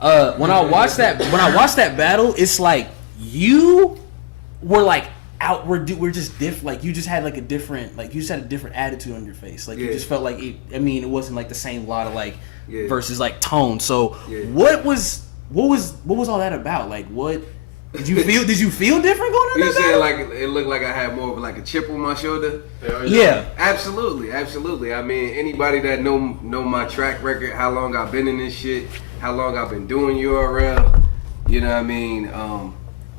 When I watched that battle, it's like you were like we're just different. Like you just had like a different attitude on your face. Like you just felt like it wasn't like the same lot of like versus like tone. So what was all that about? Like what did you feel? Did you feel different going on? You saying like it looked like I had more of like a chip on my shoulder? Yeah, absolutely. I mean, anybody that know my track record, how long I've been in this shit, how long I've been doing URL, you know what I mean?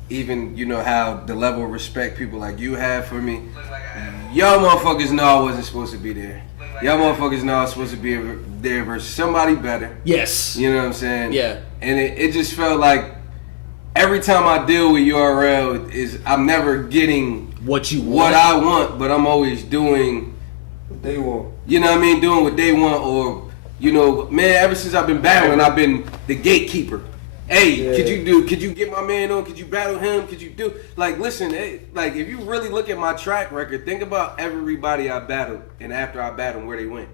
Even, you know, how the level of respect people like you have for me. Y'all motherfuckers know I wasn't supposed to be there. Y'all motherfuckers know I was supposed to be there versus somebody better. Yes. You know what I'm saying? Yeah. And it just felt like every time I deal with URL I'm never getting what I want, but I'm always doing what they want. You know what I mean? Doing what they want, or, you know, man, ever since I've been battling, I've been the gatekeeper. Hey, could you get my man on? Could you battle him? Could you do, like, listen, hey, like, if you really look at my track record, think about everybody I battled, and after I battled, where they went.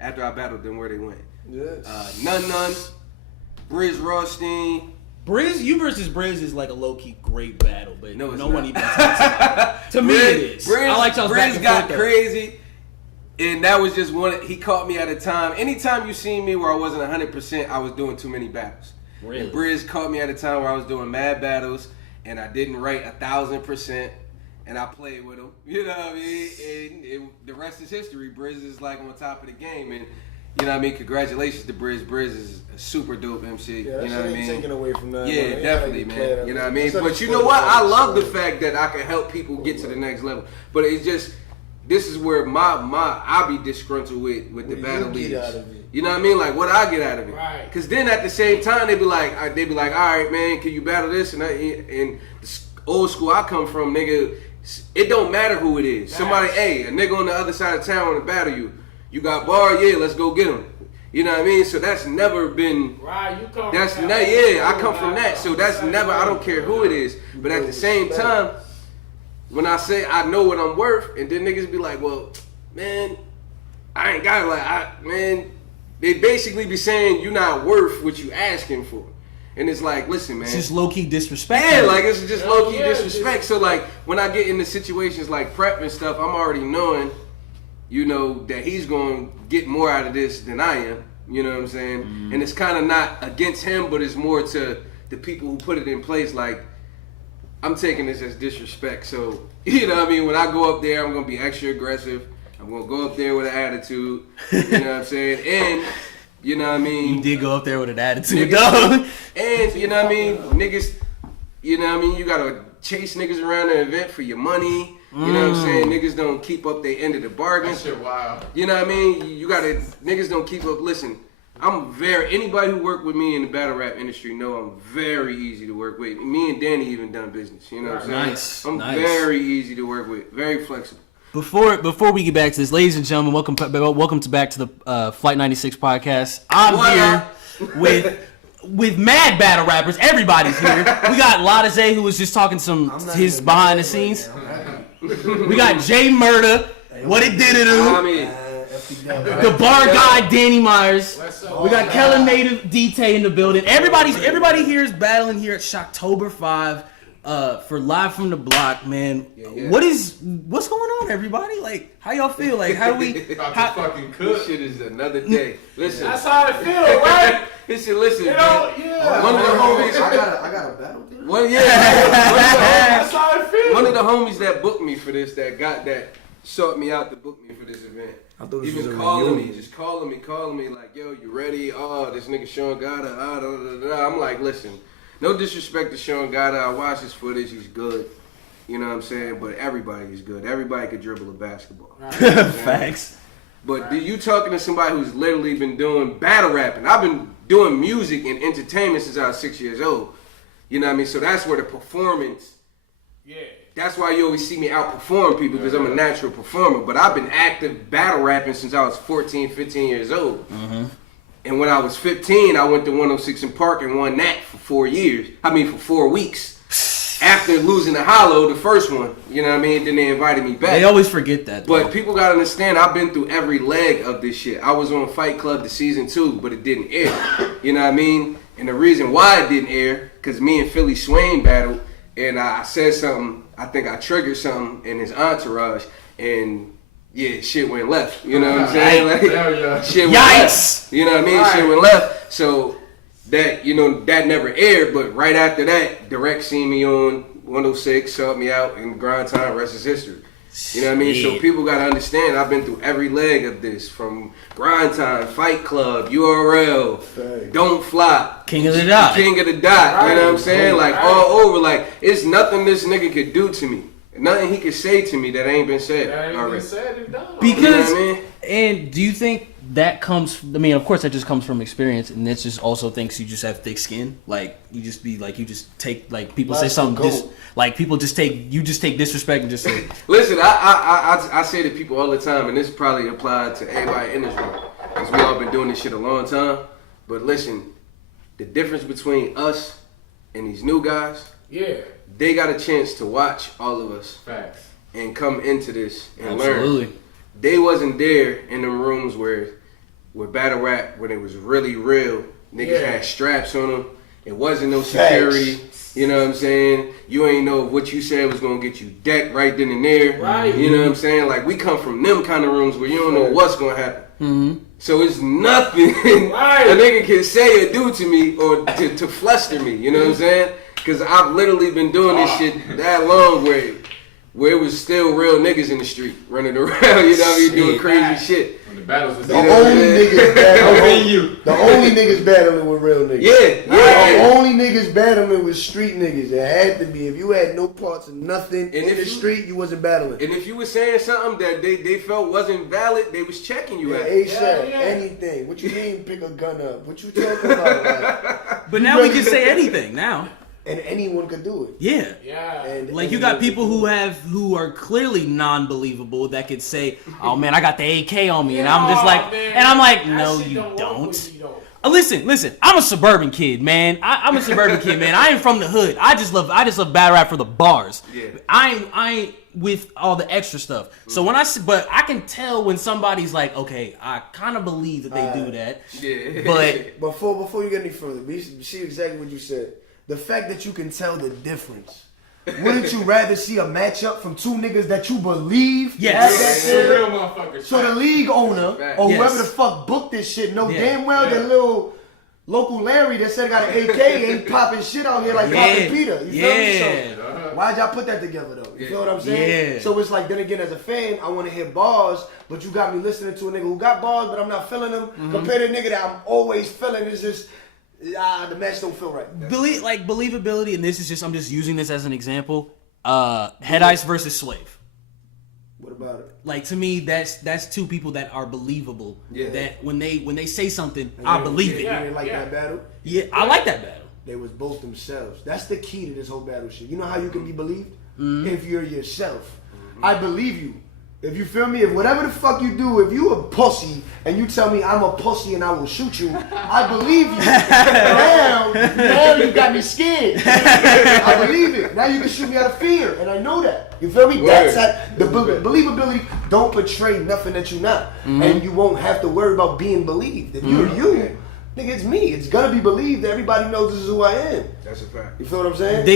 After I battled them, where they went. Yes. None, Briz Rothstein. Briz, you versus Briz is like a low-key great battle, but no not. one even talks about it. To me, it is. I like y'all's back and Briz got forth, crazy, and that was just one. He caught me at a time. Anytime you seen me where I wasn't 100%, I was doing too many battles. Really? And Briz caught me at a time where I was doing mad battles, and I didn't write 1,000%, and I played with him. You know what I mean? And the rest is history. Briz is like on top of the game, and you know what I mean? Congratulations to Briz. Briz is a super dope MC. Yeah, you know what I mean? Taken away from that. Yeah, definitely, man. You know what I mean? But you know what? I love the fact that I can help people get to the next level. But it's just, this is where I be disgruntled with the battle leaders. You know what I mean? Like what I get out of it. Right. Because then at the same time, they be like, all right, man, can you battle this? And the old school I come from, nigga, it don't matter who it is. Somebody, a nigga on the other side of town want to battle you. You got bar, yeah, let's go get him. You know what I mean? So that's never been. Right, you come that's from that. Yeah, I come from that. So that's never. I don't care who it is. But at the same time, when I say I know what I'm worth, and then niggas be like, well, man, I ain't got it. Man, they basically be saying you're not worth what you asking for. And it's like, listen, man. It's just low-key disrespect. Yeah, like it's just low-key disrespect. So like when I get into situations like prep and stuff, I'm already knowing, you know, that he's going to get more out of this than I am. You know what I'm saying? Mm-hmm. And it's kind of not against him, but it's more to the people who put it in place. Like, I'm taking this as disrespect. So, you know what I mean? When I go up there, I'm going to be extra aggressive. I'm going to go up there with an attitude. You know what I'm saying? And, you know what I mean? You did go up there with an attitude, dog. And, you know what I mean? Niggas, you know what I mean? You got to chase niggas around the event for your money. You know what I'm saying? Niggas don't keep up their end of the bargain. That shit wild. You know what I mean? You gotta, niggas don't keep up. Listen, anybody who worked with me in the battle rap industry know I'm very easy to work with. Me and Danny even done business. You know what I'm saying? I'm very easy to work with. Very flexible. Before we get back to this, ladies and gentlemen, welcome back to the Flight 96 podcast. I'm here with mad battle rappers. Everybody's here. We got Lotta Zay, who was just talking his behind the scenes. We got Jay Murda, what it did to do. The bar guy, Danny Myers. We got Kellen Native, D-Tay in the building. Everybody here is battling here at Shocktober 5 for Live from the Block, man. Yeah. What's going on, everybody? Like, how y'all feel? Like, how do we? Fucking cook. This shit is another day. Listen, that's how it feels, right? Listen. You know, yeah. One of the homies. I got a battle. That's how it feels. One of the homies that booked me for this, that sought me out to book me for this event. I thought this Even was a calling reunion. me, just calling me like, yo, you ready? Oh, this nigga Sean Gada, I'm like, listen, no disrespect to Sean Gada. I watched his footage. He's good. You know what I'm saying? But everybody is good. Everybody could dribble a basketball. Facts. But you talking to somebody who's literally been doing battle rapping. I've been doing music and entertainment since I was 6 years old. You know what I mean? So that's where the performance. Yeah. That's why you always see me outperform people, because I'm a natural performer. But I've been active battle rapping since I was 14, 15 years old. Mm-hmm. And when I was 15, I went to 106 in Park and won that for 4 years. For 4 weeks. After losing the Hollow, the first one. You know what I mean? Then they invited me back. They always forget that, though. But people gotta understand, I've been through every leg of this shit. I was on Fight Club the season 2, but it didn't air. You know what I mean? And the reason why it didn't air, because me and Philly Swain battled, and I said something, I think I triggered something in his entourage, and yeah, shit went left. You know what I'm saying? Like, shit went left. You know what I mean? Shit went left. So that, that never aired, but right after that, Direct seen me on 106, sought me out, and Grind Time, rest is history. You know what I mean? So people gotta understand, I've been through every leg of this, from Grind Time, Fight Club, URL, Don't Flop, King of the Dot. King of the Dot. You know what I'm saying? Like all over. Like it's nothing this nigga could do to me. Nothing he could say to me that ain't been said already. Because, you know what I mean? And do you think that comes? I mean, of course, that just comes from experience, and that's just also thinks you just have thick skin. Like you just take like people say something, people just take disrespect and just say. Listen, I say to people all the time, and this probably applied to everybody in this room, because we all been doing this shit a long time. But listen, the difference between us and these new guys, they got a chance to watch all of us and come into this and learn. They wasn't there in them rooms where battle rap, when it was really real, niggas had straps on them. It wasn't no security. You know what I'm saying? You ain't know if what you said was gonna get you decked right then and there. Right. You know what I'm saying? Like we come from them kind of rooms where you don't know what's gonna happen. Mm-hmm. So it's nothing a nigga can say or do to me or to fluster me. You know what I'm saying? Because I've literally been doing this shit that long where it was still real niggas in the street running around, you know what I mean, doing crazy shit. When the battles was the only niggas battling were real niggas. The only niggas battling was street niggas. It had to be. If you had no parts of nothing in the street, you wasn't battling. And if you was saying something that they felt wasn't valid, they was checking you at. Anything. What you mean pick a gun up? What you talking about? Like, but now we can say anything now. And anyone could do it. Yeah. And like you got people who are clearly non-believable that could say, "Oh man, I got the AK on me," and I'm just like, "No, you don't." Listen. I'm a suburban kid, man. I'm a suburban kid, man. I ain't from the hood. I just love battle rap for the bars. Yeah. I ain't with all the extra stuff. So but I can tell when somebody's like, okay, I kind of believe that they do that. Yeah. But before you get any further, see exactly what you said. The fact that you can tell the difference. Wouldn't you rather see a matchup from two niggas that you believe? Yes. Real motherfuckers. So the league owner or whoever the fuck booked this shit know damn well that little local Larry that said got an AK ain't popping shit out here like popping Peter. You feel me? So why'd y'all put that together though? You feel what I'm saying? Yeah. So it's like, then again, as a fan, I want to hear bars, but you got me listening to a nigga who got bars, but I'm not feeling them. Compared to a nigga that I'm always feeling is just... the match don't feel right. Believability, and I'm just using this as an example. Head Ice versus Slave. What about it? Like to me, that's two people that are believable. Yeah. That when they say something, I believe it. You didn't like that battle? Yeah, I like that battle. They was both themselves. That's the key to this whole battle shit. You know how you can be believed? If you're yourself. I believe you. If you feel me, if whatever the fuck you do, if you a pussy and you tell me I'm a pussy and I will shoot you, I believe you. now you got me scared. I believe it. Now you can shoot me out of fear, and I know that. You feel me? That's the believability. Don't portray nothing that you're not, and you won't have to worry about being believed. If you're you, nigga, it's me. It's gonna be believed. Everybody knows this is who I am. That's a fact. You feel what I'm saying?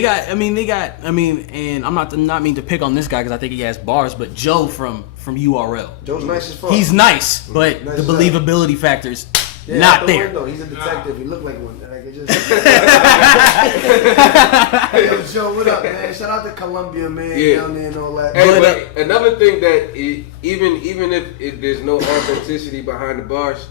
And I'm not mean to pick on this guy because I think he has bars, but Joe from URL. Joe's nice as fuck. He's nice, but the believability factor's not there. He's a detective. He looked like one. Like it just... Hey, yo, Joe, what up, man? Shout out to Columbia, man, down there and all that. Hey, but another thing that even if there's no authenticity behind the bars,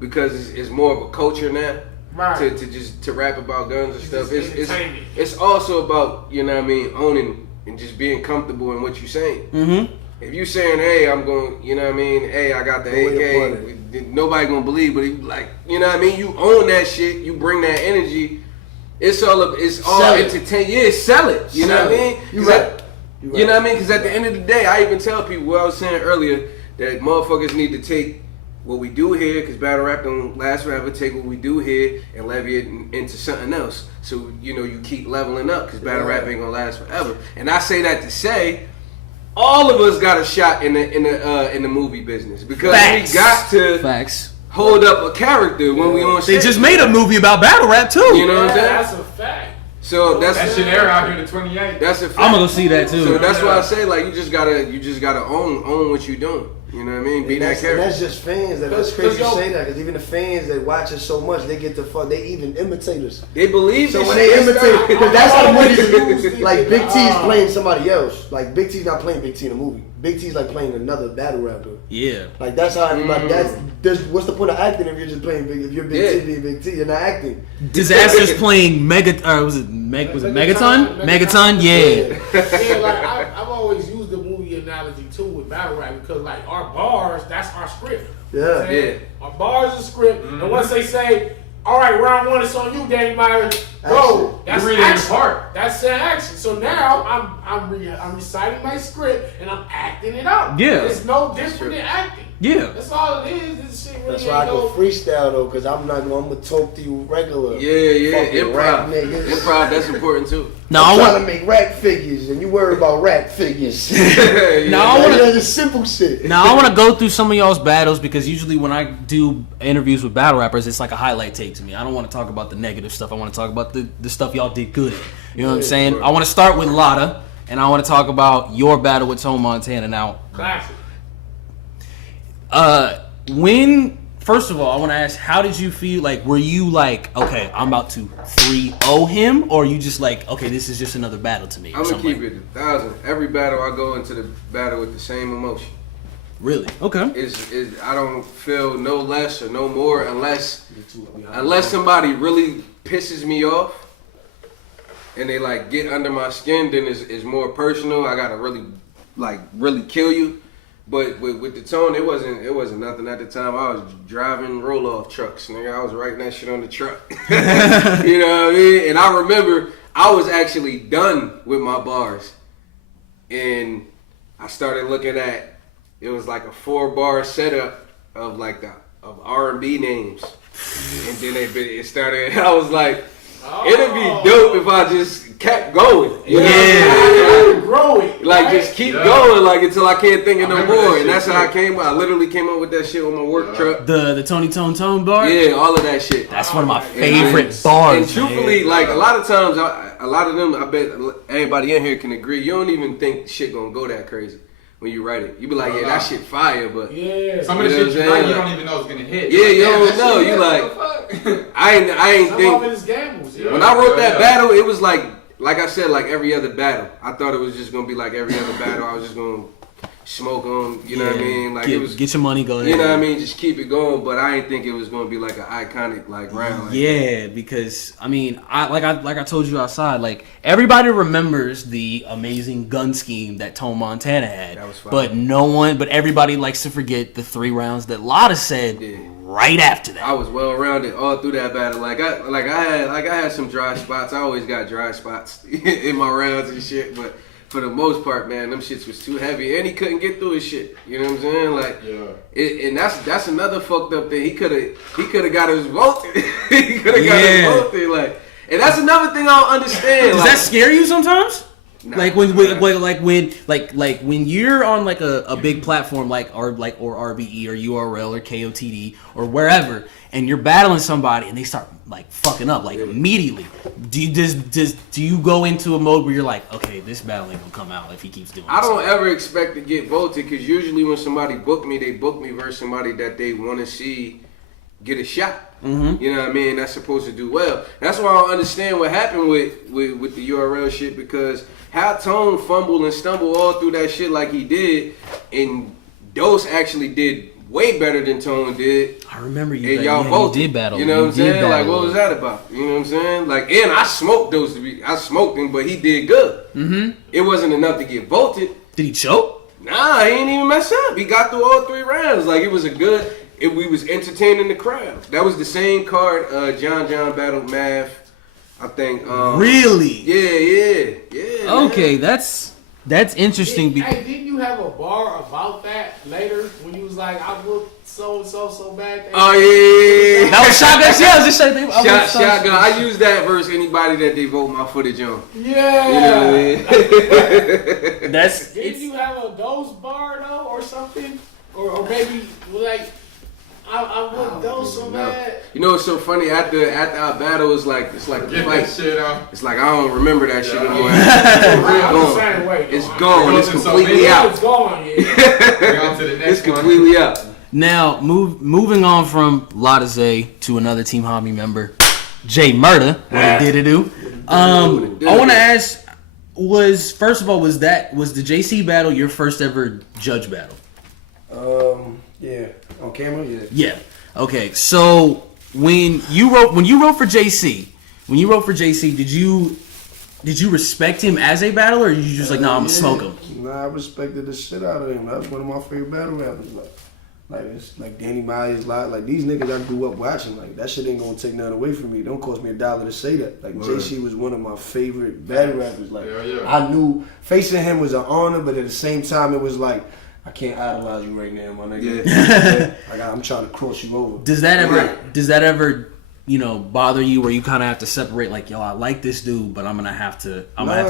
because it's more of a culture now. Right. To rap about guns and stuff. It's also about, you know what I mean, owning and just being comfortable in what you're saying. Mm-hmm. If you saying, hey, I'm going, you know what I mean, hey, I got the AK, nobody gonna believe, but like, you know what I mean, you own that shit, you bring that energy. It's all entertaining. Yeah, sell it. You know what I mean? You know what I mean? Because at the end of the day, I even tell people what I was saying earlier, that motherfuckers need to take what we do here, because battle rap don't last forever, take what we do here and levy it into something else. So, you know, you keep leveling up, because battle rap ain't gonna last forever. And I say that to say, all of us got a shot in the movie business, because we got to hold up a character when we on They stage. just made a movie about battle rap too. You know what I'm saying? That's a fact. So that's That shit air out here to 28. That's a fact. I'm gonna go see that too. So that's why I say like you just gotta own what you doing. You know what I mean? Be that And character. that's just fans. That's crazy you say that because even the fans that watch us so much, they get the fuck. They even imitate us. They believe So this when shit. they imitate, because that's how movies. Like, Like Big T's playing somebody else. Like Big T's not playing Big T in a movie. Big T's like playing another battle rapper. Yeah. Like that's how everybody. What's the point of acting if you're just playing Big? If you're Big T being Big T, you're not acting. Disaster's playing was it Megaton? Megaton? Yeah. Yeah, like I've always used the movie analogy too with battle rap because like our bars, that's our script. You know what I'm saying? Our bars is script, and once they say, "All right, round one, it's on you, Danny Myers," go. That's You're reading action. the part. That's the action. So now I'm reciting my script and I'm acting it out. Yeah. It's no different than acting. Yeah. That's all it is. This shit really That's why I ain't go no. freestyle though, because I'm gonna talk to you regular. Yeah. Fucking rap Improv. niggas. Improv, that's important too. Now I'm I trying want to make rap figures, and you worry about rap figures. now I Like, want that's just simple shit. Now I want to go through some of y'all's battles because usually when I do interviews with battle rappers, it's like a highlight tape to me. I don't want to talk about the negative stuff. I want to talk about the stuff y'all did good. You know what I'm saying? I want to start with Lotta, and I want to talk about your battle with Tone Montana. Now, Classic. First of all, I want to ask, how did you feel? Like, were you like, okay, I'm about to 3-0 him, or you just like, okay, this is just another battle to me? I'm gonna keep it 1,000. Every battle I go into the battle with the same emotion. Really? Okay. Is I don't feel no less or no more unless somebody really pisses me off and they like get under my skin. Then it's more personal. I gotta really kill you. But with the Tone, it wasn't nothing at the time. I was driving roll-off trucks, nigga. I was writing that shit on the truck. You know what I mean? And I remember I was actually done with my bars, and I started looking at it was like a 4-bar setup of of R&B names, and then it started. I was like, it'd be dope if I just kept going. You know what I mean? Growing. Like, right? just keep going, like, until I can't think of no remember more. that And that's shit, how I too. came. I literally came up with that shit on my work truck. The Tony Tone bar? Yeah, all of that shit. That's one of my And- favorite bars. And truthfully, like, a lot of times, a lot of them, I bet everybody in here can agree, you don't even think shit gonna go that crazy when you write it. You be like, yeah, that shit fire, but Yeah. Some of the You know shit what you I'm write, saying? you don't even know it's gonna hit. Yeah, you Damn, don't that know. shit You hit. like- What the fuck? I ain't Some think. of it is gambles. Yeah. When I wrote Yeah, that yeah. battle, it was like I said, like every other battle. I thought it was just gonna be like every other battle. I was just gonna smoke on, you know what I mean? Like get, it was, get your money, go ahead. you know what I mean? Just keep it going. But I didn't think it was gonna be like an iconic like round. Like Yeah, because I mean, I told you outside, like everybody remembers the amazing gun scheme that Tone Montana had, That was fire. but everybody likes to forget the 3 rounds that Lotta said Yeah. right after that. I was well rounded all through that battle. I had some dry spots. I always got dry spots in my rounds and shit, but for the most part, man, them shits was too heavy, and he couldn't get through his shit. You know what I'm saying? Like, and that's another fucked up thing. He could have got his vote. He could have got his vote. Like, and that's another thing I don't understand. Does like, that scare you sometimes? Nah, Like when you're on like a big platform like RBE or URL or KOTD or wherever, and you're battling somebody and they start like fucking up like immediately. Do you go into a mode where you're like, okay, this battle ain't gonna come out if he keeps doing this? I don't ever expect to get voted because usually when somebody book me, they book me versus somebody that they want to see get a shot. Mm-hmm. You know what I mean? That's supposed to do well. That's why I don't understand what happened with the URL shit, because how Tone fumbled and stumbled all through that shit like he did, and Dose actually did way better than Tone did. I remember you. And y'all both did battle. You know what I'm saying? Like, battle. what was that about? You know what I'm saying? Like, and I smoked Dose. I smoked him, but he did good. Mm-hmm. It wasn't enough to get voted. Did he choke? Nah, he ain't even mess up. He got through all 3 rounds. Like, it was a good. We was entertaining the crowd. That was the same card. John battled Math. I think. Really? Yeah. Okay, that's interesting. Hey, didn't you have a bar about that later when you was like, I looked so bad? Oh yeah. That was shotgun shells. This shit. Shotgun. I use that versus anybody that they vote my footage on. Yeah. You know what I mean? That's Didn't you have a Dose bar though, or something, or maybe like I wouldn't go so bad. You know what's so funny? After our battle, it's like Get that shit off. It's like I don't remember that shit anymore. It's gone. It's completely out. It's gone. Yeah. On to the next It's completely out. Now, moving on from Lotta Zay to another Team Hobby member, Jay Murda. What he did to do? I want to ask: first of all, was the JC battle your first ever judge battle? Yeah. On camera, yeah. Yeah. Okay. So when you wrote for JC, did you respect him as a battler, or you just like, nah, I'm gonna smoke him? Nah, I respected the shit out of him. That was one of my favorite battle rappers. Like it's like Danny Myers, like these niggas I grew up watching. Like that shit ain't gonna take nothing away from me. Don't cost me $1 to say that. Like JC was one of my favorite battle rappers. Like I knew facing him was an honor, but at the same time it was like, I can't idolize you right now, my nigga. Yeah. Like I'm trying to cross you over. Does that ever, bother you where you kind of have to separate? Like, yo, I like this dude, but I'm gonna have to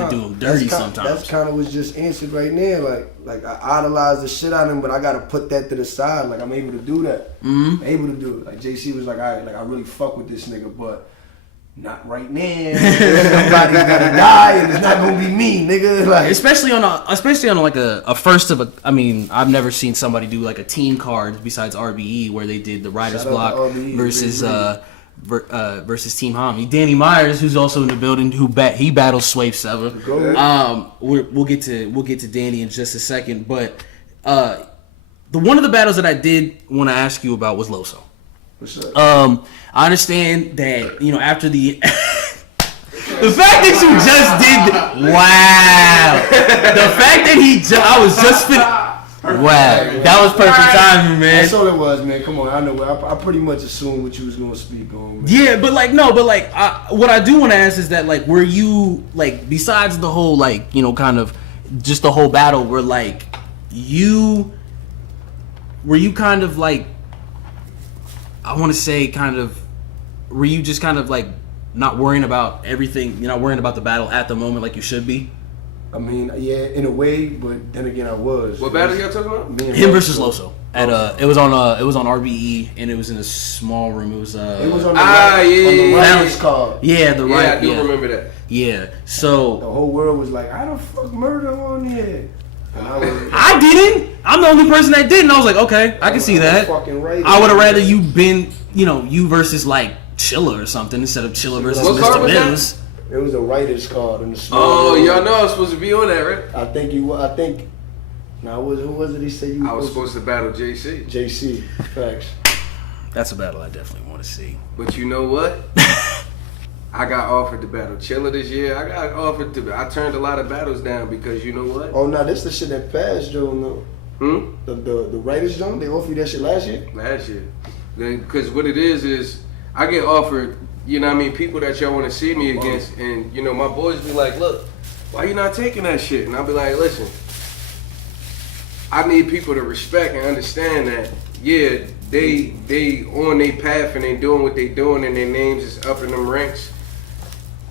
do him dirty sometimes. That's kind of was just answered right now. Like I idolize the shit out of him, but I gotta put that to the side. Like I'm able to do that. I'm able to do it. Like JC was like, all right, like I really fuck with this nigga, but not right now. Somebody's gonna die, and it's not gonna be me, nigga. Like, especially on a first of a. I mean, I've never seen somebody do like a team card besides RBE where they did the Writers Block versus versus Team Homie. Danny Myers, who's also in the building, he battles Swave Sever. We'll get to Danny in just a second, but the one of the battles that I did want to ask you about was Loso. I understand that, after the the fact that you just did the fact that I was just that was perfect timing, man. That's all it was, man. Come on, I know. I pretty much assumed what you was gonna speak on, man. Yeah, but what I do want to ask is that, like, were you, like, besides the whole, like, kind of just the whole battle, were you kind of like, I want to say kind of, were you just kind of like not worrying about everything, you're not worrying about the battle at the moment like you should be? I mean, yeah, in a way, but then again, I was. What battle y'all talking about? Him versus Loso. At it was on RBE, and it was in a small room. It was on the Writers card. Yeah, I do remember that. Yeah, so the whole world was like, I don't fuck Murda on here. I didn't. I'm the only person that didn't. I was like, okay, I can see that. I would have rather you been, you versus like Chilla or something instead of Chilla versus Mr. Mills. It was a writer's card in the small room. Y'all know I was supposed to be on that, right? I think you. Now, who was it? He said you. I was supposed to battle JC. JC, facts. That's a battle I definitely want to see. But you know what? I got offered to battle Chilla this year. I turned a lot of battles down because you know what? Oh, no, this the shit that passed, Joe. No. The writers, Joe, they offered you that shit last year? Last year. Because what it is I get offered, people that y'all want to see me against. And, my boys be like, look, why you not taking that shit? And I'll be like, listen, I need people to respect and understand that, yeah, they on their path and they doing what they doing and their names is up in them ranks.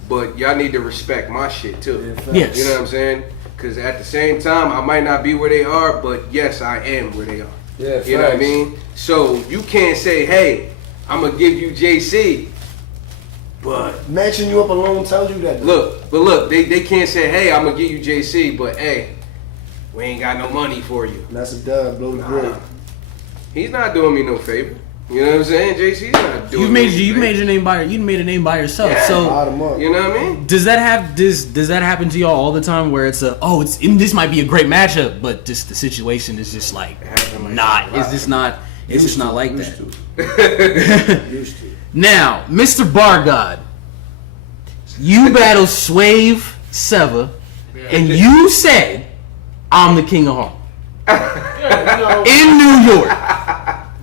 But y'all need to respect my shit too. Yes. You know what I'm saying? Because at the same time, I might not be where they are, but yes, I am where they are. Yeah, you know what I mean? So you can't say, hey, I'm going to give you JC, but... Matching you up alone tells you that. Look, they can't say, hey, I'm going to give you JC, but hey, we ain't got no money for you. That's a dub, blow the bread. He's not doing me no favor. You know what I'm saying? JC's not doing. You made a name by yourself. Yeah. So you know what I mean? Does that happen to y'all all the time where it's this might be a great matchup, but just the situation is just like not. It's just not like that. Used to. Now, Mr. Bar God, you battle Swave Sever, and you said I'm the king of Harlem in New York.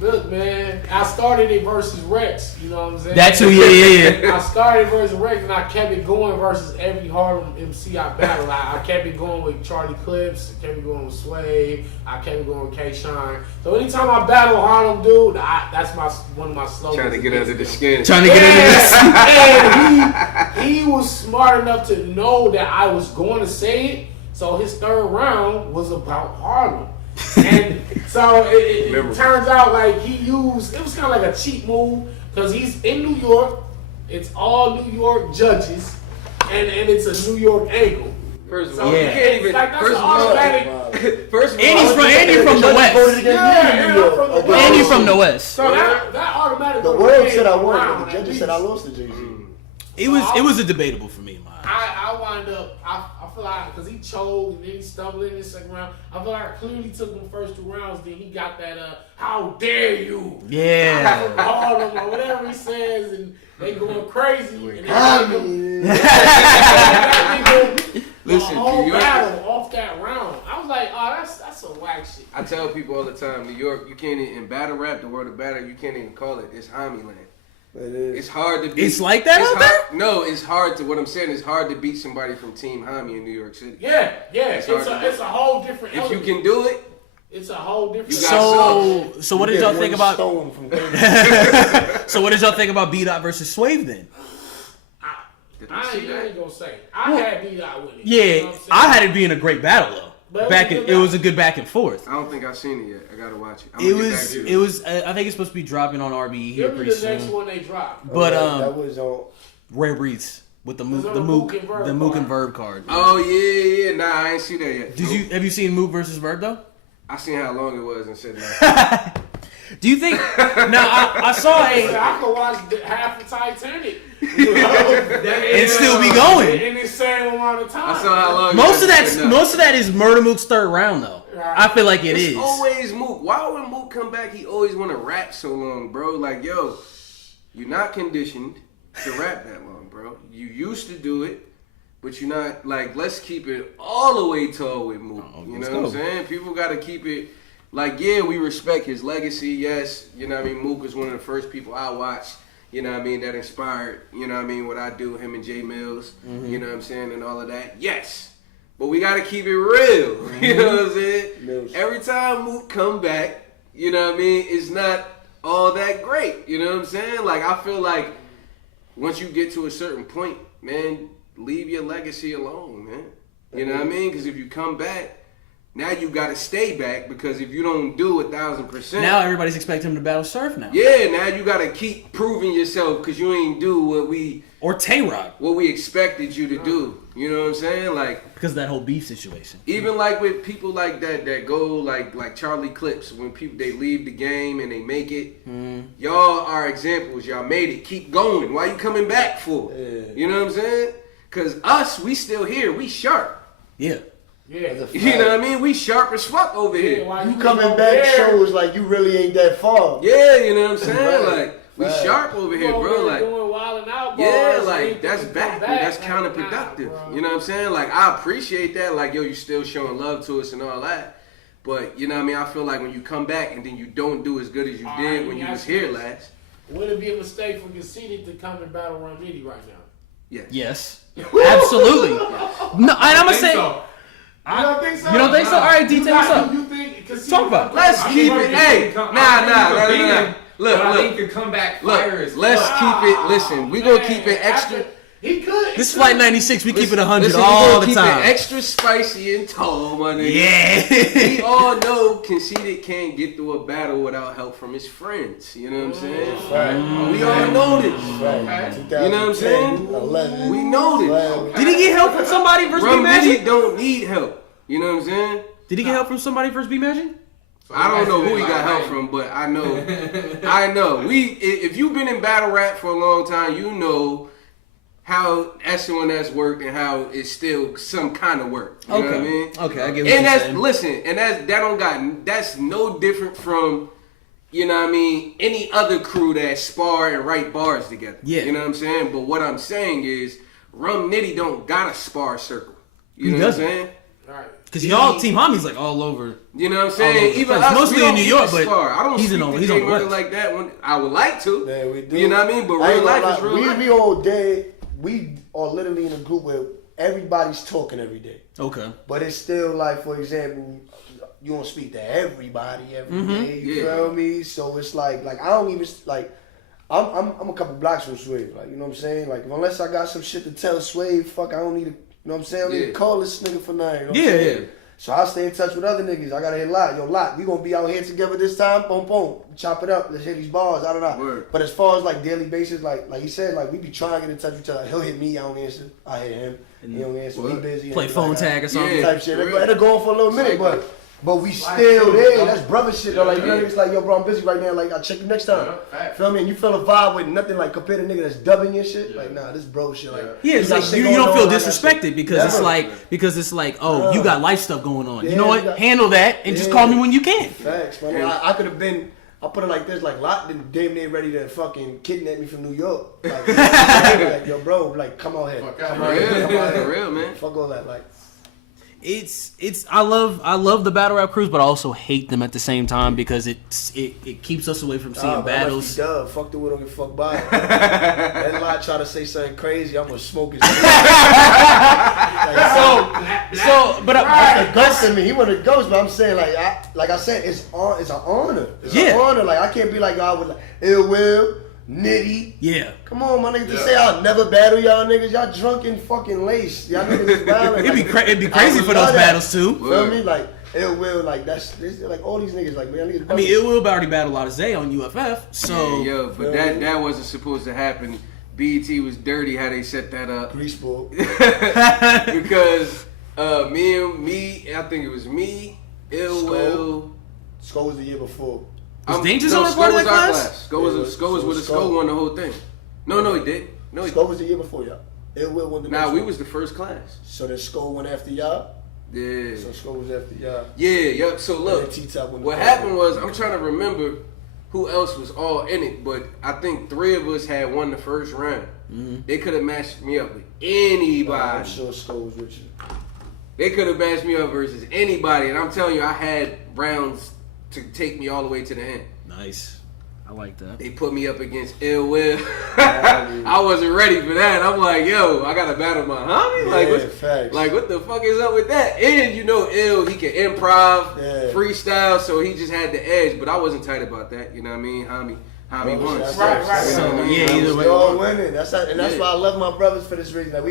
Look, man, I started it versus Rex, you know what I'm saying? That's who, yeah. I started versus Rex, and I kept it going versus every Harlem MC I battled. I kept it going with Charlie Clips, I kept it going with Sway, I kept it going with K-Shine. So anytime I battle Harlem dude, that's one of my slogans. Trying to get under the skin. And he was smart enough to know that I was going to say it, so his third round was about Harlem. And so it turns out like it was kind of like a cheap move because he's in New York. It's all New York judges, and it's a New York angle. First of all, you can't even. Like, first of all, and you're from the West. And you're from the West. So that automatically. The world said I won. The judges said I lost to Jay-Z. It was a debatable for me. I wind up. I feel like because he chose and then he stumbled in the second round. I feel like I clearly took him first 2 rounds. Then he got that. How dare you? Yeah. All of them or whatever he says, and they going crazy. Listen, whole battle off that round. I was like, oh, that's some whack shit. I tell people all the time, New York, you can't even, in battle rap, the word of battle, you can't even call it. It's Homie land. It is. It's hard to beat. It's like that out there? No, it's hard to. What I'm saying is hard to beat somebody from Team Homie in New York City. Yeah. It's a whole different. If you can do it, it's a whole different. So what did y'all think about? So what did y'all think about B-Dot versus Swave then? I ain't gonna say. I had B-Dot winning. Yeah, you know I had it being a great battle though. It was a good back and forth. I don't think I've seen it yet. I gotta watch it. It was. I think it's supposed to be dropping on RBE here pretty soon. The next one they drop. But that was on Rare Breeds with the Mook and Verb card. Oh yeah. Nah, I ain't see that yet. Have you seen Mook versus Verb though? I seen how long it was and said that. Do you think? Now I saw I could watch half of Titanic and still be going in the same amount of time. I saw how long. Most of that is Murda Mook's third round though. Right. I feel like it's always Mook. Why would Mook come back? He always want to rap so long, bro. Like, yo, you're not conditioned to rap that long, bro. You used to do it, but you're not. Like, let's keep it all the way tall with Mook. You know what I'm saying? People got to keep it. Like, yeah, we respect his legacy, yes. You know what I mean? Mook was one of the first people I watched, you know what I mean, that inspired, you know what I mean, what I do, him and Jay Mills, you know what I'm saying, and all of that. Yes. But we got to keep it real, you know what I'm saying? Every time Mook come back, you know what I mean, it's not all that great, you know what I'm saying? Like, I feel like once you get to a certain point, man, leave your legacy alone, man. You know what I mean? Because if you come back, now you got to stay back because if you don't do 1,000%. Now everybody's expecting him to battle Surf now. Yeah, now you got to keep proving yourself because you ain't do what we. Or Tay-Rock. What we expected you to do. You know what I'm saying? Like. Because of that whole beef situation. Even like with people like that go like Charlie Clips, when people, they leave the game and they make it. Y'all are examples. Y'all made it. Keep going. Why you coming back for? Yeah. You know what I'm saying? Because us, we still here. We sharp. Yeah. Yeah. You know what I mean? We sharp as fuck over here. You coming back shows like you really ain't that far. Yeah, you know what I'm saying? Like, we sharp over here, bro. Like, yeah, like, that's backward. That's counterproductive. You know what I'm saying? Like, I appreciate that. Like, yo, you still showing love to us and all that. But, you know what I mean? I feel like when you come back and then you don't do as good as you did when you was here last. Would it be a mistake for Conceited to come and battle Run Diddy right now? Yes. Absolutely. No, and I'm going to say... So. You don't think so? You don't think so? All right, D-Tay, what's up? You think talk about it. Let's keep it. Hey, nah. Look. He could come back fire as let's keep it. Listen, we gonna keep it extra. He could. This Flight 96, we keep it 100 all the time. Keep it extra spicy and tall, my nigga. Yeah. We all know Conceited can't get through a battle without help from his friends. You know what I'm saying? Right. We all know this. Right. You know what I'm saying? 11, we know this. Did he get help from somebody versus B Magic? B-Magic? Don't need help. You know what I'm saying? Did he get help from somebody versus B-Magic? I don't know who he got help from, but I know. If you've been in battle rap for a long time, you know how S&S worked and how it's still some kind of work. You know what I mean? Okay, I get what you're saying. That's no different from, you know what I mean, any other crew that spar and write bars together. Yeah. You know what I'm saying? But what I'm saying is, Rum Nitty don't got a spar circle. You know what I'm saying? Right. Because y'all, Team Homie's like all over. You know what I'm saying? Even us, mostly in New York, but I don't he's speak on to the Jay West. like that. When I would like to. Yeah, we do. You know what I mean? But real life is real life. We all day. We are literally in a group where everybody's talking every day. Okay. But it's still like, for example, you don't speak to everybody every day. You feel me? So it's like I don't even like. I'm a couple blocks from Swave. Like, you know what I'm saying? Like, unless I got some shit to tell Swave, fuck, I don't need to. You know what I'm saying? I don't need to call this nigga for nothing. You know what I'm saying? So I stay in touch with other niggas. I gotta hit Lot. Yo, Lot, we gonna be out here together this time. Boom, boom. Chop it up. Let's hit these bars. I don't know. Word. But as far as like daily basis, like he said, like we be trying to get in touch with each other. He'll hit me. I don't answer. I hit him. He don't answer. He busy. Play phone tag or something. Type shit. It'll go on for a little minute, but we still there. That's brother shit though. Like you know, it's like yo, bro, I'm busy right now. Like I'll check you next time. Feel me? And you feel a vibe with nothing like compared to nigga that's dubbing your shit. Like nah, this bro shit. Like it's like you don't feel disrespected because it's like oh you got life stuff going on. You know what? Handle that and just call me when you can. Facts, man. I could have been. I'll put it like this, like Lot done damn near ready to fucking kidnap me from New York. Like yo, bro, like come on here. Come on here. Real, man. Fuck all that, like. It's I love the battle rap crews, but I also hate them at the same time because it keeps us away from seeing battles. Fuck the wood, don't get fucked by it. That Lot try to say something crazy, I'm gonna smoke his. But I ghosting me. He wanted to ghost, but I'm saying like I said, it's an honor. It's an honor. Like I can't be like I would like Ill Will. Nitty. Yeah. Come on, my niggas. To say I'll never battle y'all niggas. Y'all drunk and fucking laced. Y'all niggas is violent. It'd be crazy for those battles too. Feel me? Like, Ill Will, like, that's like all these niggas, like, man, niggas. I mean, Ill Will already battled Lotta Zay on UFF, so. Yeah, but that wasn't supposed to happen. BET was dirty how they set that up. Greaseball. Because I think it was me, Ill Will. Skull was the year before. Was Dangerous on a part of that class? Skull won the whole thing. No, he did. No, Skull was the year before y'all. Ill Will won the next we one. was the first class. So then Skull went after y'all? Yeah. So Skull was after y'all. Yeah. So look, what happened was, I'm trying to remember who else was all in it, but I think 3 of us had won the first round. Mm-hmm. They could have matched me up with anybody. I'm sure Skull was with you. They could have matched me up versus anybody, and I'm telling you, I had rounds to take me all the way to the end. Nice. I like that. They put me up against Ill Will. I wasn't ready for that. I'm like, yo, I gotta battle my homie? Like, what the fuck is up with that? And you know Ill, he can improv, freestyle, so he just had the edge, but I wasn't tight about that, you know what I mean? Homie won. Right. So, either way. We all winning. That's why I love my brothers for this reason. Like,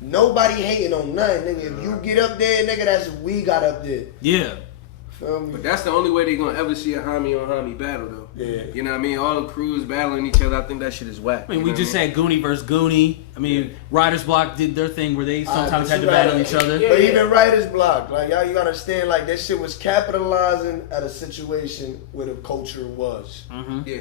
nobody hating on nothing, nigga. If you get up there, nigga, that's we got up there. Yeah. But that's the only way they're gonna ever see a homie on homie battle, though. Yeah. You know what I mean? All the crews battling each other. I think that shit is whack. I mean, we just had Goonie versus Goonie. I mean, Writer's Block did their thing where they sometimes had to battle each other. But even Writer's Block, like, y'all, you gotta understand, like, that shit was capitalizing at a situation where the culture was. Mm-hmm. Yeah.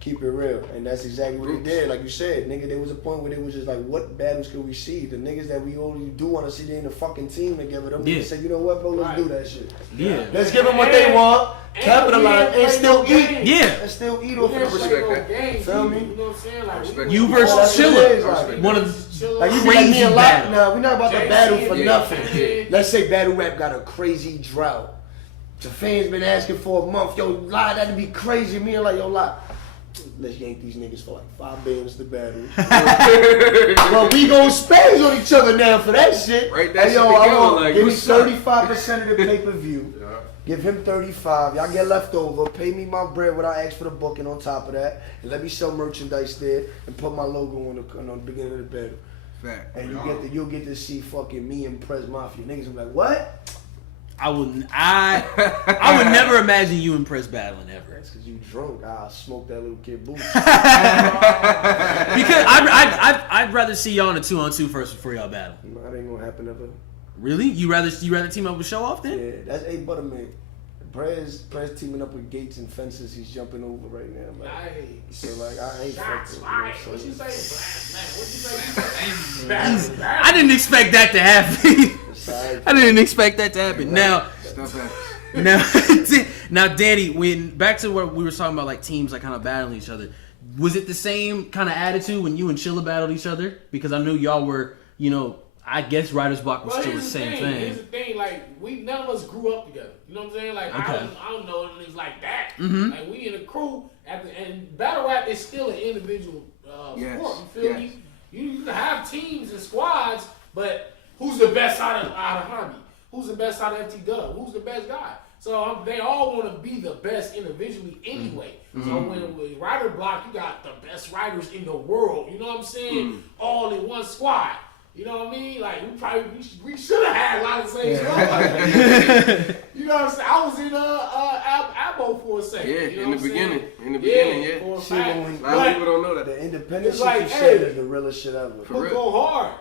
Keep it real. And that's exactly what they did. Like you said, nigga, there was a point where they was just like, what battles could we see? The niggas that we only do want to see, they in the fucking team together. Them niggas say, you know what, bro, let's do that shit. Yeah. Let's give them what they want, capitalize, and still eat. Yeah. And still eat off of the respect. Feel me? You know what I'm saying? Like, you versus Chilla. One of the like you crazy like battles. Now, we're not about to battle for nothing. Let's say battle rap got a crazy drought. The fans been asking for a month. Yo, Lie, that'd be crazy. Me and like, yo, Lie. Let's yank these niggas for like $5 bands to battle. Well, we gon' spaz on each other now for that shit. Right, that shit together, like, give me 35% of the pay-per-view. Give him 35. Y'all get left over. Pay me my bread when I ask for the booking on top of that. And let me sell merchandise there and put my logo on the beginning of the battle. Fact. And you'll get to see fucking me and Prez Mafia. Niggas will be like, what? I would never imagine you and Prez battling ever. That's because you drunk. I'll smoke that little kid boots. Because I'd rather see y'all in a 2-on-2 first before y'all battle. No, that ain't gonna happen ever. Really? You rather team up with Show Off then? Yeah, that's A Butterman. Prez teaming up with Gates and fences. He's jumping over right now. Like, so like I ain't fucking. What you say? I didn't expect that to happen. I didn't expect that to happen. Now, Danny, when back to what we were talking about, like teams like kind of battling each other, was it the same kind of attitude when you and Chilla battled each other? Because I knew y'all were, I guess Writer's Block was still the same thing. Here's the thing, like none of us grew up together. You know what I'm saying? Like I don't know things like that. Mm-hmm. Like we in a crew, and battle rap is still an individual sport. You feel me? You can have teams and squads, but who's the best out of Hobby? Who's the best out of FT Dub? Who's the best guy? So they all want to be the best individually anyway. Mm-hmm. So when with Writer Block, you got the best writers in the world. You know what I'm saying? All in one squad. You know what I mean? Like we should have had Lotta Zay. You know what I'm saying? I was in Abo for a second. Yeah, you know in the beginning. In the beginning, yeah. For a See, fact. when A lot of people don't know that. The independent It's shit like, you hey, said is the realest shit ever. Who go hard?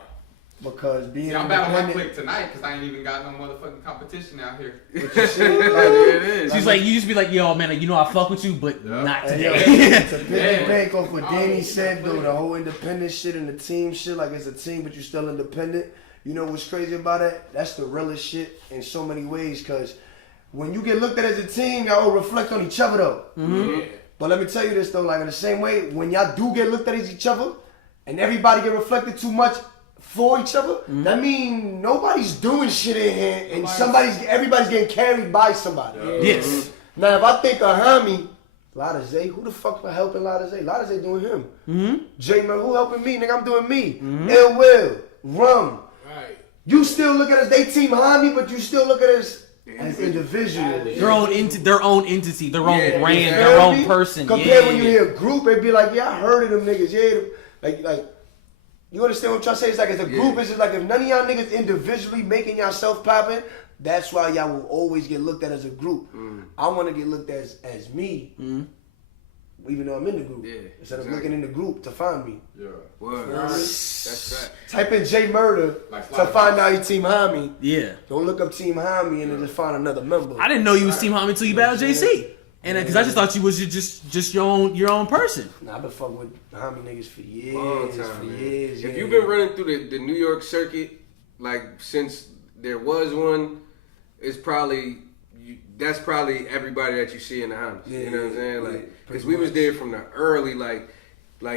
Because being See, I'm battling my independent, clique tonight because I ain't even got no motherfucking competition out here. what you see, like, It is. She's like, you just be like, yo, man, you know I fuck with you, but not and yo, today. to piggyback off what Danny said though, the whole independent shit and the team shit, like it's a team but you still independent. You know what's crazy about it? That's the realest shit in so many ways. Cause when you get looked at as a team, y'all all reflect on each other though. Mm-hmm. But let me tell you this though, like in the same way, when y'all do get looked at as each other, and everybody get reflected too much for each other, that mean nobody's doing shit in here, and everybody's getting carried by somebody. Yes. Now if I think of Hami, Lotta Zay, who the fuck for helping Lotta Zay? Lotta Zay doing him. Mm-hmm. J Man, who helping me? Nigga, I'm doing me. Ill Will, Rum. Right. You still look at us, they team Hami, but you still look at us as individuals. Their own entity, their own brand, You their feel own me? person. Compared yeah, when you hear a group, it'd be like, yeah, I heard of them niggas. Yeah, like, you understand what I'm trying to say? It's like as a group, it's just like if none of y'all niggas individually making yourself popping, that's why y'all will always get looked at as a group. I want to get looked at as me, even though I'm in the group. Yeah, Instead of exactly. looking in the group to find me. Yeah. Word. That's right. Type in J Murda Like to find out you Team Hami. yeah. Don't look up Team Hami and then just find another member. I didn't know you was Team Homie until you battled JC, and because I just thought you was just your own person. Nah, I've been fucking with Hami niggas for years. Long time, for man. years. If yeah. you've been running through the New York circuit, like since there was one, it's probably that's probably everybody that you see in the house. Yeah, you know what I'm saying? yeah, Like, because pretty we was much. there from the early, like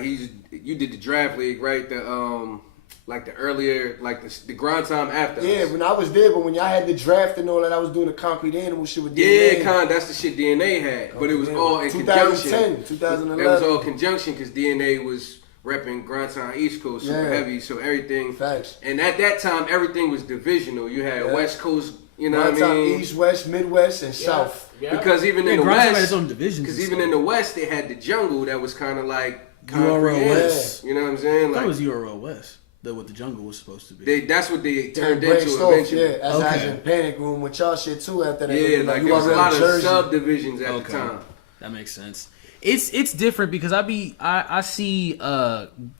you did the draft league, right? The like the earlier, like the grind time after. Yeah, us. when I was there, but when y'all had the draft and all that, I was doing the concrete animal shit with Yeah, DNA. that's the shit DNA had, but it was Yeah. all in 2010, conjunction. 2011. That was all conjunction because DNA was repping Grind Time East Coast super Yeah. heavy, so everything. Facts. And at that time, everything was divisional. You had Yeah. West Coast, you know One what I time mean? East, West, Midwest, and South. Yeah. Because even Yeah, in the Grind Time had West, its own divisions. because and even stuff. in the West, they had the jungle that was kind of like URL concrete. West. You know what I'm saying? I thought Like it was URL West. What the jungle was supposed to be. that's what they turned Branched into off, eventually. yeah, as I was Okay. in Panic Room with y'all shit too after that. Yeah, like you there was a already lot of Jersey. subdivisions at Okay. the time. That makes sense. It's different because I see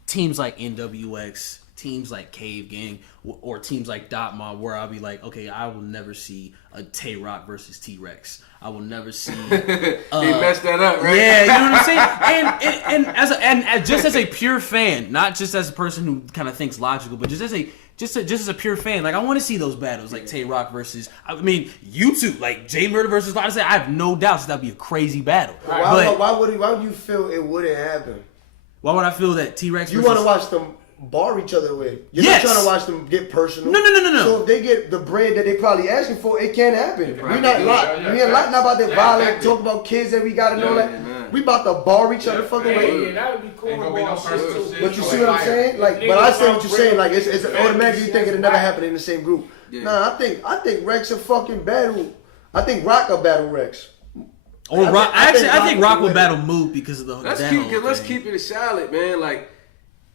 teams like NWX, teams like Cave Gang, or teams like Dot Mob, where I'll be like, okay, I will never see a Tay Rock versus T-Rex. I will never see. They messed that up, right? Yeah, you know what I'm saying. And just as a pure fan, not just as a person who kind of thinks logical, but just as a pure fan, like I want to see those battles, like Tay Rock versus. I mean, you two, like J Murda versus Lotta Zay. I have no doubts that'd be a crazy battle. Why would you feel it wouldn't happen? Why would I feel that T-Rex? You want to watch them bar each other with. You're Yes. not trying to watch them get personal. No. So if they get the bread that they probably asking for, it can't happen. Right. We not Yeah, lot. yeah, We ain't not about that yeah, violent, exactly. talk about kids that we got and all Yeah, that. man. We about to bar each other fucking Yeah, way. that would be cool. Ain't gonna be no Shit, personal too. shit. But you see what I'm saying? Like, but I see what you're saying. Like, it's automatically you think it'll never happen in the same group. Yeah. Nah, I think Rex a fucking battle. I think Rock a battle Rex. Or I Rock. think I think Rock would will win. battle Moot because of the. Let's that whole let's thing. keep it solid, man. Like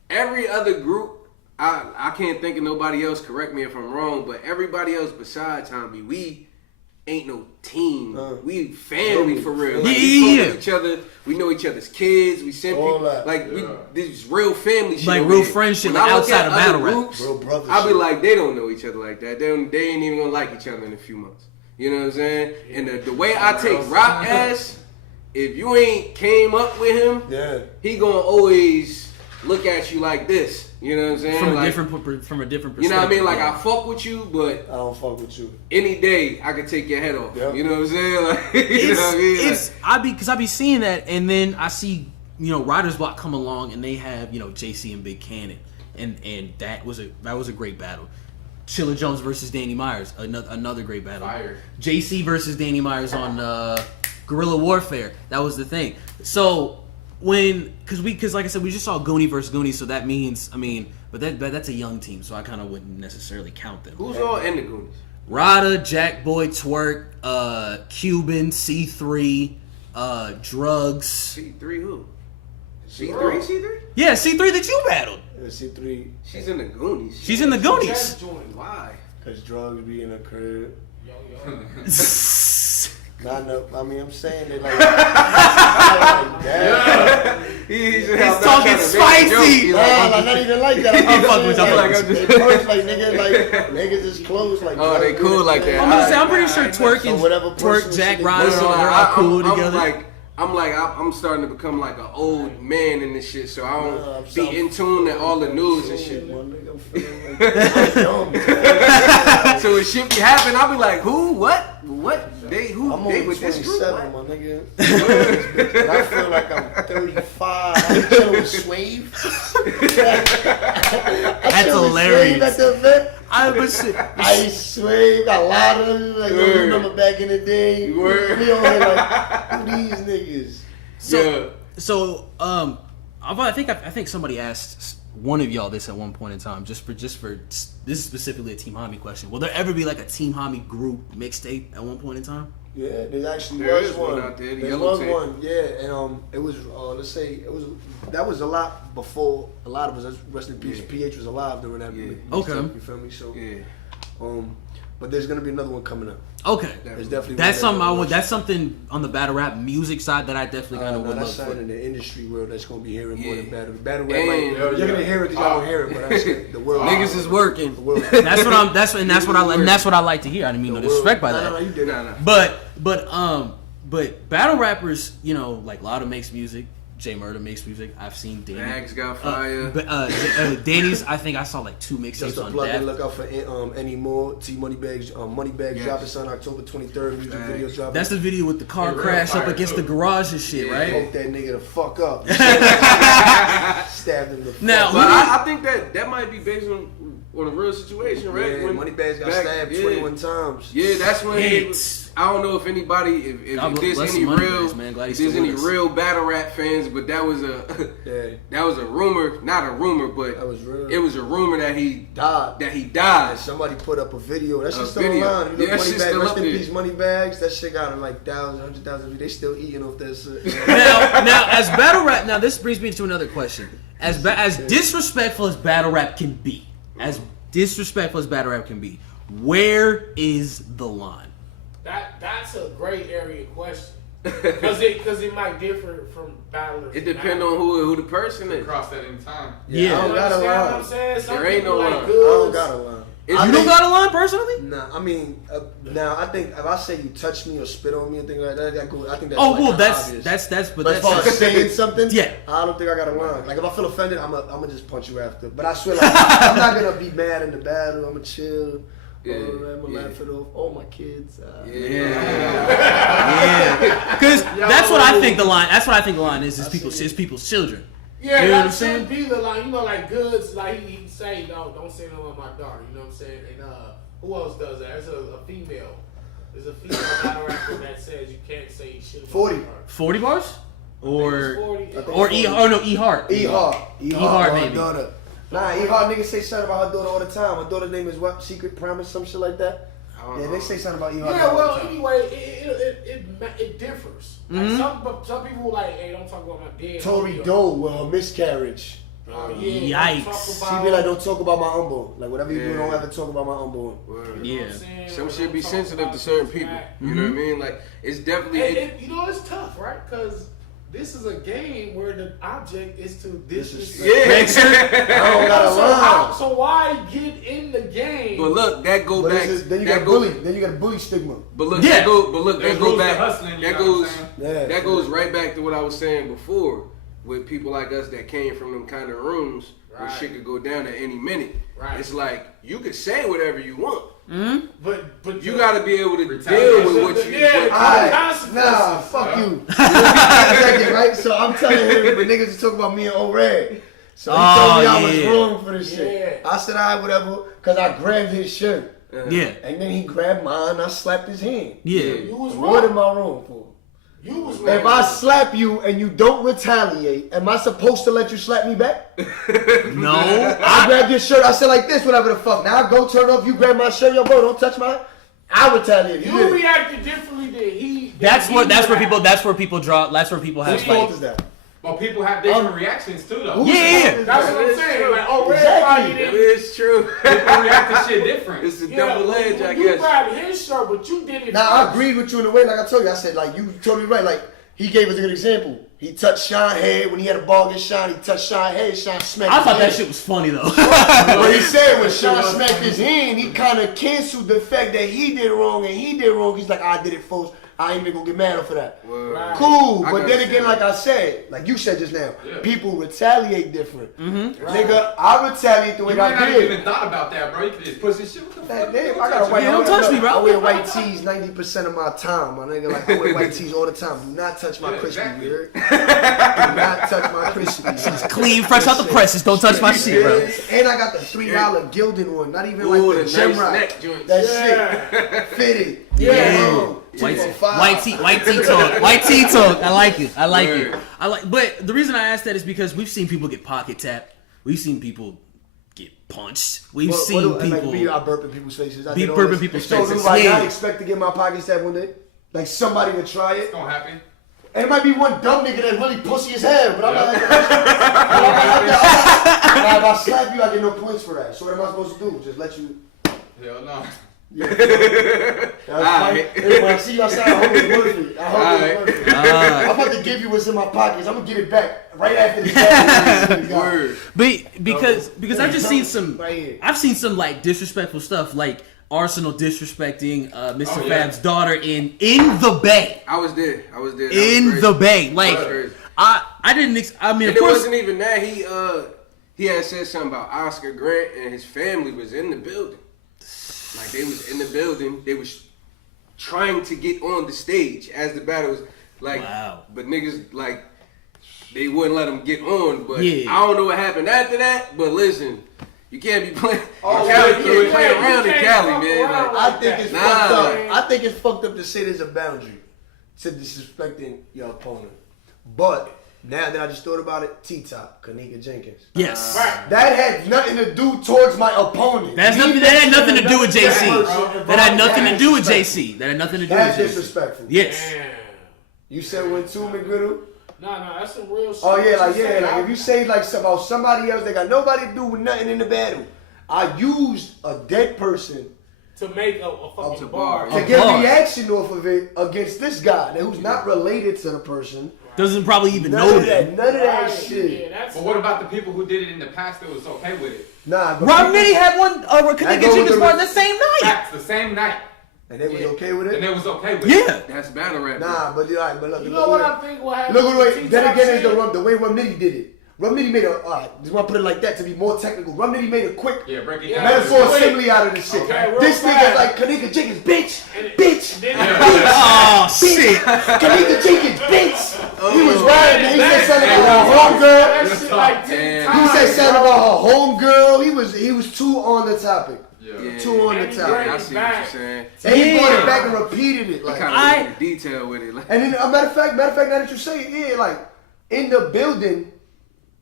every other group, I can't think of nobody else. Correct me if I'm wrong, but everybody else besides Tommy, we ain't no team. We family for real. Like, we fuck with each other. We know each other's kids. We send All people that. like we this real family shit. Like over real here. friendship, When like I look outside at of other battle rap. groups, Real brother I'll be shit. like, they don't know each other like that. They ain't even gonna like each other in a few months. You know what I'm saying? And the way I take Rock ass, if you ain't came up with him, Yeah. he gonna always look at you like this. You know what I'm saying? from a Like, different perspective. you know what I mean? Like yeah. I fuck with you, but I don't fuck with you. any day I could take your head off. Yep. You know what I'm saying? Like, you know what I mean? Like, I be seeing that, and then I see Riders Block come along, and they have JC and Big Cannon, and that was a great battle. Chilla Jones versus Danny Myers, another great battle. Fire. JC versus Danny Myers on Guerrilla Warfare, that was the thing. So because like I said, we just saw Goonie versus Goonie, so that means but that's a young team, so I kind of wouldn't necessarily count them. who's all in the Goonies? Rada, Jack Boy, Twerk, Cuban, C3, Drugs. C3 who? C3? Yeah, C3 that you battled. C3. She's in the Goonies. She's in the Goonies. Jazz joint. Why? Cause drugs be in her crib. Yo. Not no, I mean, I'm saying it like that. He's talking spicy. Like, not even like that. I'm fucking with y'all. They close like niggas is close like. Oh, they cool like that. I'm pretty sure Twerk, Jack Ryder, they're all cool together. I'm starting to become like an old man in this shit, so I don't be in tune to all the news and shit. So when shit be happening, I'll be like, who? What? They with this group? 27, my nigga. I feel like I'm 35. I'm chilling with Swave. That's hilarious. At the event. I Swave, got a lot of them. Like, you remember back in the day? We Word. on here like, who these niggas? I think somebody asked one of y'all this at one point in time, just for this is specifically a Team Homie question. Will there ever be like a Team Homie group mixtape at one point in one? Yeah, there actually There was is one one. out there, the There yellow was tape. one, yeah, and it was that was a lot before a lot of us. Rest in peace, PH was alive during that. Yeah. Okay. You feel me? So Yeah. but there's gonna be another one coming up. Okay, There's definitely that's one something that's something on the battle rap music side that I definitely kind of would that's love something for. in the industry world that's gonna be hearing more than battle. Battle rap, And- you're gonna hear it because y'all don't hear it, but that's the world. Niggas is working. The world. That's what I like to hear. I didn't mean no disrespect by that. No, you did. Nah. But battle rappers, like Lotta makes music, Murda makes music. I've seen Danny. Bags got fire. Danny's. I think I saw like 2 mixtapes Just a on plug that. and look out for any more. T Moneybags, Moneybags dropping son October 23rd. Music video dropping. That's the video with the car real crash up fire, against too. the garage and shit, right? Hope that nigga the fuck up. Stabbed him the fuck Now, up. But I think that might be based on a real situation, right? Yeah, Moneybags got stabbed 21 times. Yeah, that's when Hits. I don't know if anybody, if there's bless any the Moneybags, real, man. Glad he's if there's still any with us. real battle rap fans, but that was a rumor, not a rumor, but That was real. it was a rumor that he Died. died. And somebody put up a video. That shit's A still video. online. You look Yeah, that shit's Moneybags, still rest up in there. peace, Moneybags. That shit got like thousands, 100,000 views. They still eating off that shit. now, as battle rap, now this brings me to another question. As disrespectful as battle rap can be, where is the line? That's a great area question. Because it might differ from battlers. It depends on who the person is. Cross that in time. Yeah. I don't got a understand what I'm line. saying? Some There ain't people no like line. I goods. don't got a line. You don't got a line personally? Nah, I mean, now I think if I say you touch me or spit on me and things like that, I think that's Oh like well, kinda that's obvious. but But as far that's as saying something, Yeah. I don't think I got a line. Like if I feel offended, I'm gonna just punch you after. But I swear, like, I'm not gonna be mad in the battle. I'm gonna chill. Yeah, I'm gonna laugh it off. Oh my kids. yeah. Because that's what I think the line. That's what I think the line is. It's people's children. Yeah, You know what I'm that saying? should be the line. Like goods, like he say, no, don't say no on my daughter. You know what I'm saying? And who else does that? There's a female. There's a female battle rapper that says you can't say shit about 40. my daughter. 40 bars? Or 40. or E Hart. E-Hart, maybe. daughter. Nah, E-Hart niggas say something about her daughter all the time. Her daughter's name is what? Secret Promise, some shit like that. Yeah, they say something about E-Hart. Yeah, all well, the time. anyway, it differs. Like some people like, hey, don't talk about my dead. Tori homie. Dole with her miscarriage. Yeah, don't talk Yikes. about- She be like, don't talk about my unborn. Like whatever you do, Yeah. don't ever talk about my unborn. Word. You know Yeah. what I'm saying? Some Or shit be don't talk sensitive about to certain this people. fact. You know what I mean? Like it's definitely. It's tough, right? Because this is a game where the object is to disrespect. Yeah. Make sure. I don't got a line. So why get in the game? But look, that go But back. then you that got go- bully. Then you got bully stigma. But look, Yeah. that go There's go rules to back. hustling, you That know what I'm goes saying? Yeah. that goes right back to what I was saying before with people like us that came from them kind of rooms where Right. shit could go down at any minute. Right. It's like you could say whatever you want. But You got to be able to Retaliation. deal with what you. Yeah. what- Alright, nah, fuck you. Exactly, right? So I'm telling him, the niggas is talking about me and O-Red. So he told me I was yeah. wrong for this shit. Yeah. I said, alright, whatever, because I grabbed his shirt. Yeah. And then he grabbed mine, I slapped his hand. Yeah. you was What am wrong. I wrong for? You was wrong. If I slap you and you don't retaliate, am I supposed to let you slap me back? No. I grabbed your shirt, I said like this, whatever the fuck. Now I go turn off, you grab my shirt, yo bro, don't touch mine. I retaliate. You reacted differently than he. That's where people draw. That's where people have Whose fault like. is that? But people have different reactions too, though. Yeah. That's what I'm saying. Like, oh, Exactly. That is true. People react to shit different. It's a double edge, I You guess. grabbed his shirt, but you did it. Now I first. agreed with you in a way, like I told you. I said, like, you totally right. Like, he gave us a good example. He touched Sean's head when he had a ball against Sean. He touched Sean's head. Sean smacked I his thought that hand. shit was funny though. But he said when Sean smacked his hand, he kind of canceled the fact that he did wrong and he did wrong. He's like, I did it first. I ain't even gonna get mad for that. Right. Cool, I but can then again, understand like that. I said, like you said just now, Yeah. people retaliate different. Mm-hmm. Nigga, I retaliate the way You might I not did. even thought about that, bro. You could just push this shit. What the That fuck? damn, Don't I got a touch white. me. Yeah, don't touch me, bro. I wear white tees 90% of my time, my nigga. Like I wear white tees all the time. Do not touch my Yeah, crispy, exactly. you heard? Do not touch my crispy. Clean, fresh out the presses. Don't touch my shit, bro. And I got the $3 gilded one, not even like Ooh, the the gem nice rock. neck joints. That Yeah. shit fitted. Yeah. White White tea talk. White tea talk. I like it. I like it. Word. I like. But the reason I asked that is because we've seen people get pocket tapped. We've seen people get punched. We've seen Like people. me, I burp in people's faces. I Be did all burp in this. people's So faces. do I Yeah. not expect to get my pockets tapped one day? Like somebody would try it. It's gonna happen. And it might be one dumb nigga that really pussy as hell, but I'm not. Now, if I slap you, I get no points for that. So what am I supposed to do? Just let you. Hell no. Yeah. When I see you outside, I hope it's worth it. I hope it's worth it. I'm about to give you what's in my pockets. I'm gonna get it back right after this. Word. But because I've just seen some. Right here. I've seen some like disrespectful stuff, like Arsenal disrespecting Mr. Oh, yeah. Fab's daughter in the Bay. I was there. That was In crazy. the Bay, like That was crazy. I didn't. I mean, And of it course. wasn't even that. He had said something about Oscar Grant and his family was in the building. Like they was in the building. They was trying to get on the stage as the battle was like. Wow. But niggas like they wouldn't let them get on. But Yeah. I don't know what happened after that. But listen, you can't be playing. Oh, Cali, yeah, you can't yeah, play you around in can't Cali, fuck man. around Like, I think it's Nah, fucked up. man. I think it's fucked up to say there's a boundary to disrespecting your opponent. But now that I just thought about it, T-Top, Kanika Jenkins. Yes. Right. That had nothing to do towards my opponent. That had nothing to do with JC. That had nothing to do with JC. JC. That had nothing to do That's with JC. disrespectful. Yes. Damn. You said when too, McGriddle? No, that's some real shit. Oh yeah, like You yeah, say, like if you say like about somebody else that got nobody to do with nothing in the battle. I used a dead person to make a fucking to bar. bar. to get bar. reaction off of it against this guy who's not related to the person. Doesn't probably even None know of that, them. none of that Right, shit. yeah, that's But what about the people who did it in the past that was okay with it? Nah, but Rob people- Mitty had one Kanika goes Jenkins with bar the- the same night. Facts, the same night. and they was Yeah. okay with And it. it was okay with it. Yeah. That's battle rap. Nah, but you're right, but look, You look, know what look, I think will happen? look, with wait. Then T-Top again, is shit? the way Rum Nitty did it. Rum Nitty made a. Just want to put it like that to be more technical. Rum Nitty made a quick Yeah, break it Yeah. down. metaphor Wait. simile out of this shit. Okay, real This nigga fast. like Kanika Jenkins, bitch, And it- bitch, Then Oh shit. Kanika Jenkins, bitch. He was Oh. riding. He said something That about her homegirl. that shit like 10 Damn. He times. said something about her homegirl. He was too on the topic. Yeah. Too on the And he topic. bring I it see what back. you're saying. And he brought Yeah. it back and repeated it. Like, Kind I- of detail with it. Like, and then, matter of fact, now that you say it, yeah, like in the building,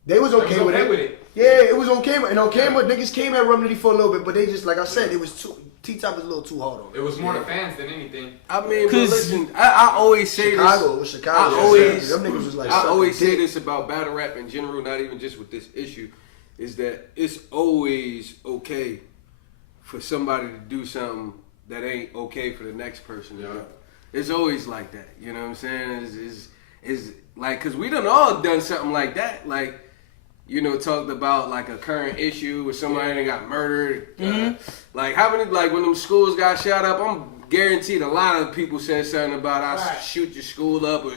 they was okay, was with, okay it. with it. Yeah, it was on camera. And on camera, niggas came at Rum Nitty for a little bit, but they just, like I said, it was too. T-Top was a little too hard on it. It was more the fans than anything. I mean, but 'Cause- listen, I always say Chicago, this. it was Chicago. I always, them niggas was like, I always say dick. this about battle rap in general, not even just with this issue, is that it's always okay for somebody to do something that ain't okay for the next person to do. It's always like that. You know what I'm saying? Is like, cause we done all done something like that. Like, you know, talked about like a current issue with somebody that got murdered. Like how many, like when them schools got shot up, I'm guaranteed a lot of people said something about I Right. shoot your school up or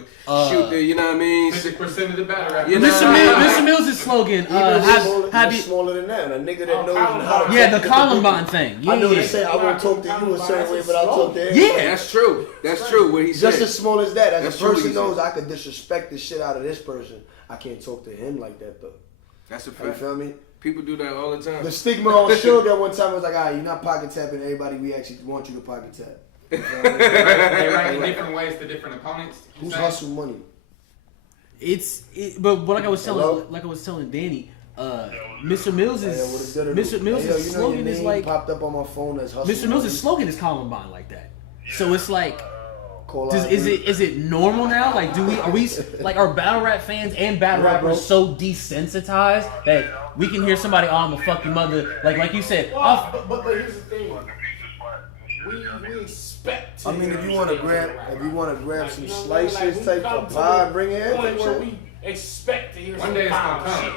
shoot the, you know what I mean? 50% of the battle rap. You know- Mr. Mills' slogan. Have you? smaller than that. A nigga that Oh, knows Columbine. how to Yeah, talk the to Columbine people. thing. I know Yeah. they say I won't talk to you a certain way, but I'll talk to him. Yeah. That's true. That's true. What he said. Just as small as that. As That's a true what person he knows said. I could disrespect the shit out of this person, I can't talk to him like that though. That's a You fact. feel me? People do that all the time. The stigma on show that one time was like, alright, you're not pocket tapping everybody we actually want you to pocket tap. You feel me? They rank in different ways to different opponents. you Who's saying? hustle money? But like I was Hello? telling Danny, Mr. Mills' Hey, yo, what is that? Mr. Mills' Hey, yo, you know slogan your is name like popped up on my phone as hustle Mr. Mills' money. slogan is Columbine like that. So it's like Is it normal now? Like, are battle rap fans and battle rappers so desensitized that we can hear somebody, I'm a fucking mother, like you said. But here's the thing. We expect to. I mean, if you want to grab some slices, type of pie, bring it in. Where we expect to hear some foul shit.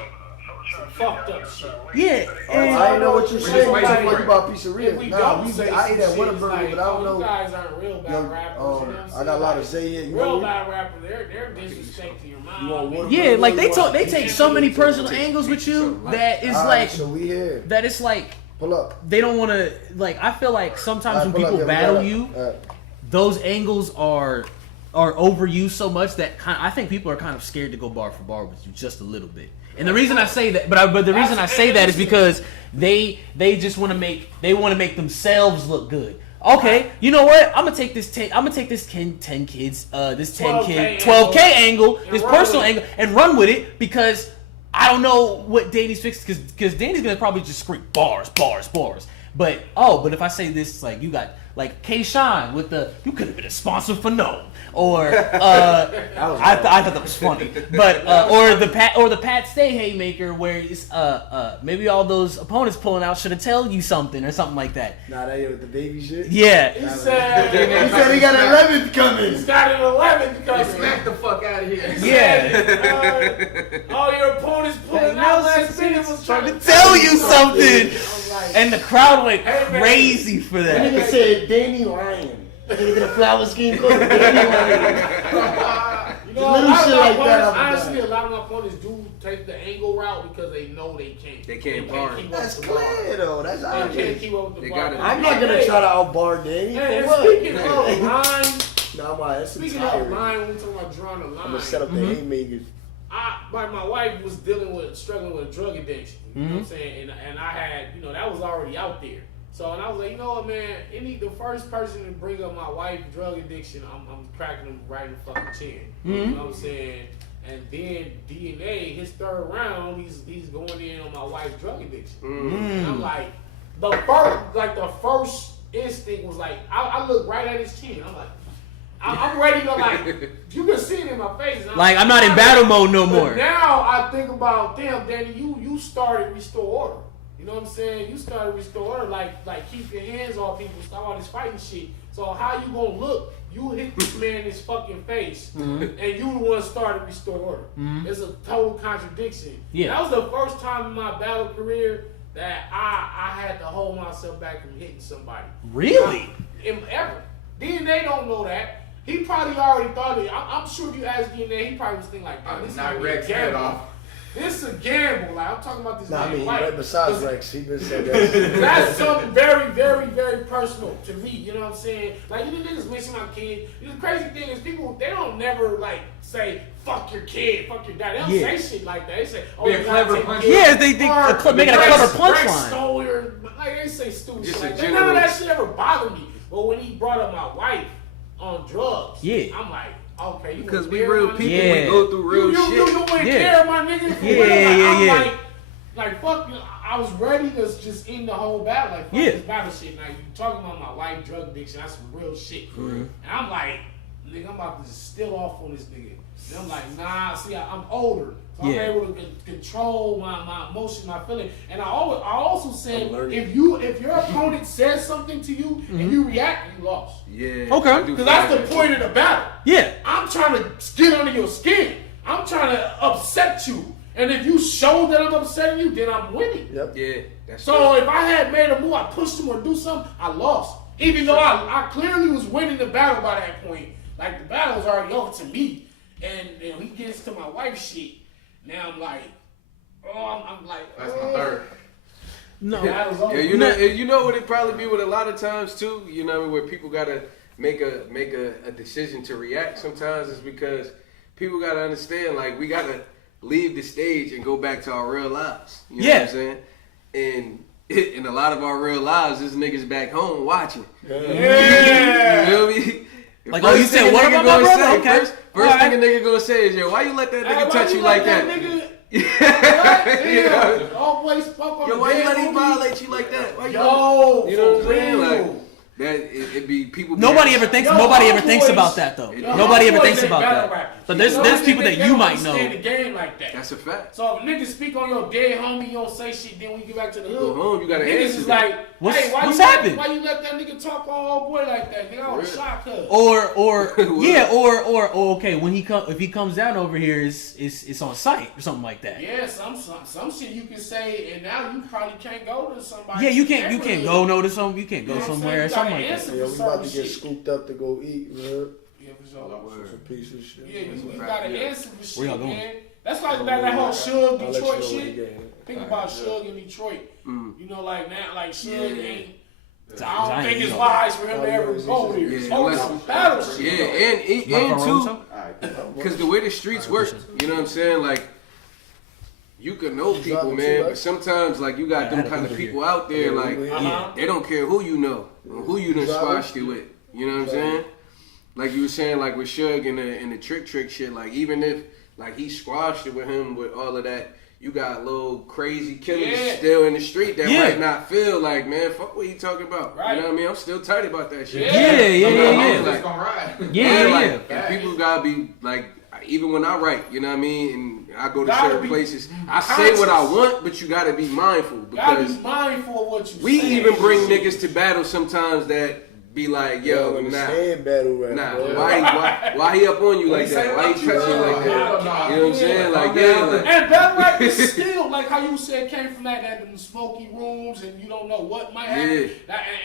Some fucked up shit. Yeah. I know what you're saying. Like, Talking about pizzeria. we Nah, don't I ate at some Whataburger, shit, like, but I don't know. You guys aren't real battle rappers. You know what I'm I got a lot of Zay here. real battle rappers, they're disrespecting your mom. Yeah, like they take so many personal angles with you that it's like so we here. that it's like Pull up. they don't want to, like, I feel like sometimes when people battle you, those angles are overused so much that I think people are kind of scared to go bar for bar with you just a little bit. And the reason I say that, but the reason I say that is because they just want to make themselves look good. Okay, you know what? I'm gonna take this 10 kids, this 10 kid, 12K angle, this personal angle, and run with it because I don't know what Danny's fixed, because Danny's gonna probably just scream bars. But if I say this, like, you got like K-Shine with you could have been a sponsor for No, or I thought that was funny, but or the Pat Stay haymaker where it's maybe all those opponents pulling out should have told you something or something like that. Nah, that with the baby shit. Yeah. He said he got an 11th coming. He's got an 11th coming. Smack the fuck out of here. Yeah. All your opponents pulling out last minute was trying to Tell you something. Like, And the crowd went crazy for that. Nigga said Danny Lion. Nigga get a flower scheme called Danny Lion. you know, Little shit like that. Honestly, a lot of my opponents do take the angle route because they know they can't. They can't bar. That's clear though. That's They obvious. can't keep up with the bar. I'm not gonna try to outbar Danny. And For what? speaking of line, Nah, that's speaking of line, when we talking about drawing a line, I'm gonna set up the haymakers. my wife was struggling with a drug addiction. You know what I'm saying? And I had, that was already out there. So, and I was like, you know what, man? The first person to bring up my wife's drug addiction, I'm cracking him right in the fucking chin. You know what I'm saying? And then DNA, his third round, he's going in on my wife's drug addiction. And I'm like, the first instinct was like, I look right at his chin. I'm like, I'm ready to, like, you can see it in my face. I'm not in battle mode no more. Now I think about, damn, Danny, you started Restore Order. You know what I'm saying? You started Restore Order, like keep your hands off people, stop all this fighting shit. So how you gonna look? You hit this man in his fucking face, and you the one started Restore Order. It's a total contradiction. Yeah. That was the first time in my battle career that I had to hold myself back from hitting somebody. Really? Ever. DNA don't know that. He probably already thought it. I'm sure if you ask DNA, he probably was thinking like, this is not Rex head off. This is a gamble. Like, I'm talking about this man. Right besides Rex, he been said that. That's something very, very, very personal to me. You know what I'm saying? Like, you niggas missing my kid. The crazy thing is people, they don't never, like, say, fuck your kid, fuck your dad. They don't say shit like that. They say, oh, you clever punch. Yeah, they making a clever punchline. Stole your, like, they say stupid shit like that. general... None of that shit ever bothered me. But when he brought up my wife on drugs, I'm like, okay, you because we real people, we go through real shit. You wouldn't care, my nigga. Yeah. Like, fuck you. I was ready to just end the whole battle. Like, fuck this battle shit. Now, you talking about my wife, drug addiction, that's some real shit. And I'm like, nigga, I'm about to just steal off on this nigga. And I'm like, nah, see, I'm older. So I'm able to control my emotions, my feelings. And I also said, if your opponent says something to you and you react, you lost. Yeah. Okay. Because that's the point of the battle. Yeah. I'm trying to get under your skin. I'm trying to upset you. And if you show that I'm upsetting you, then I'm winning. Yep. Yeah. That's so if I had made a move, I pushed him or do something, I lost. Even though I clearly was winning the battle by that point. Like, the battle was already over to me. And he gets to my wife's shit. Now I'm like, I'm like, that's my third. No. Yeah, you know what it probably be with a lot of times too. You know, where people gotta make a decision to react. Sometimes it's because people gotta understand, like, we gotta leave the stage and go back to our real lives. You know what I'm saying? And in a lot of our real lives, this niggas back home watching. Yeah. You feel me? Like, you said, what about my brother? Okay. First thing a nigga gonna say is, yo, why you let that nigga touch you like that? Always fuck on yo, why you let him violate you like that? Why you know what I'm saying? Like, that it be people. Nobody ever thinks about that though. Nobody ever thinks about that. Rappers. But there's people that you might know. The game like that. That's a fact. So if niggas speak on your dead homie, you don't say shit. Then when you get back to the hood, Go home, you gotta niggas answer is that. like, hey, what's happened? Why you let that nigga talk on old boy like that? Nigga, I was shocked. Or okay, when if he comes down over here, it's on site or something like that. Yeah, some shit you can say, and now you probably can't go to somebody. Yeah, you can't go notice something. You can't go somewhere or something like that. Yeah, we about to get scooped up to go eat, man. Yeah, for sure. Some piece of shit. Yeah, you gotta answer for shit, Where y'all going? man. That's like that whole Suge Detroit shit. Think Think about Suge in Detroit. You know, like now, like Suge ain't. I I don't think it's wise for him to ever go there. Yeah, Oh, some battle shit. Yeah, and too, because the way the streets work, you know what I'm saying? Like, you can know people, man, but sometimes, like, you got them kind of people out there, like, they don't care who you know, or who you done squashed it with. You know what I'm saying? Like you were saying, like with Suge and the trick shit, like, even if, like, he squashed it with him with all of that, you got little crazy killers still in the street that might not feel like, man, fuck what he talking about. Right. You know what I mean? I'm still tight about that shit. Yeah. Like, gonna ride. And people gotta be like, even when I write, you know what I mean, and I go to certain places, I say what I want, but you gotta be mindful because of what you we say. even bring niggas to battle sometimes that be like, yo, battle rap, why he up on you like that? Why he touching you like that? You know what I'm saying? Like, and battle rap is still like how you said came from that them smoky rooms, and you don't know what might happen.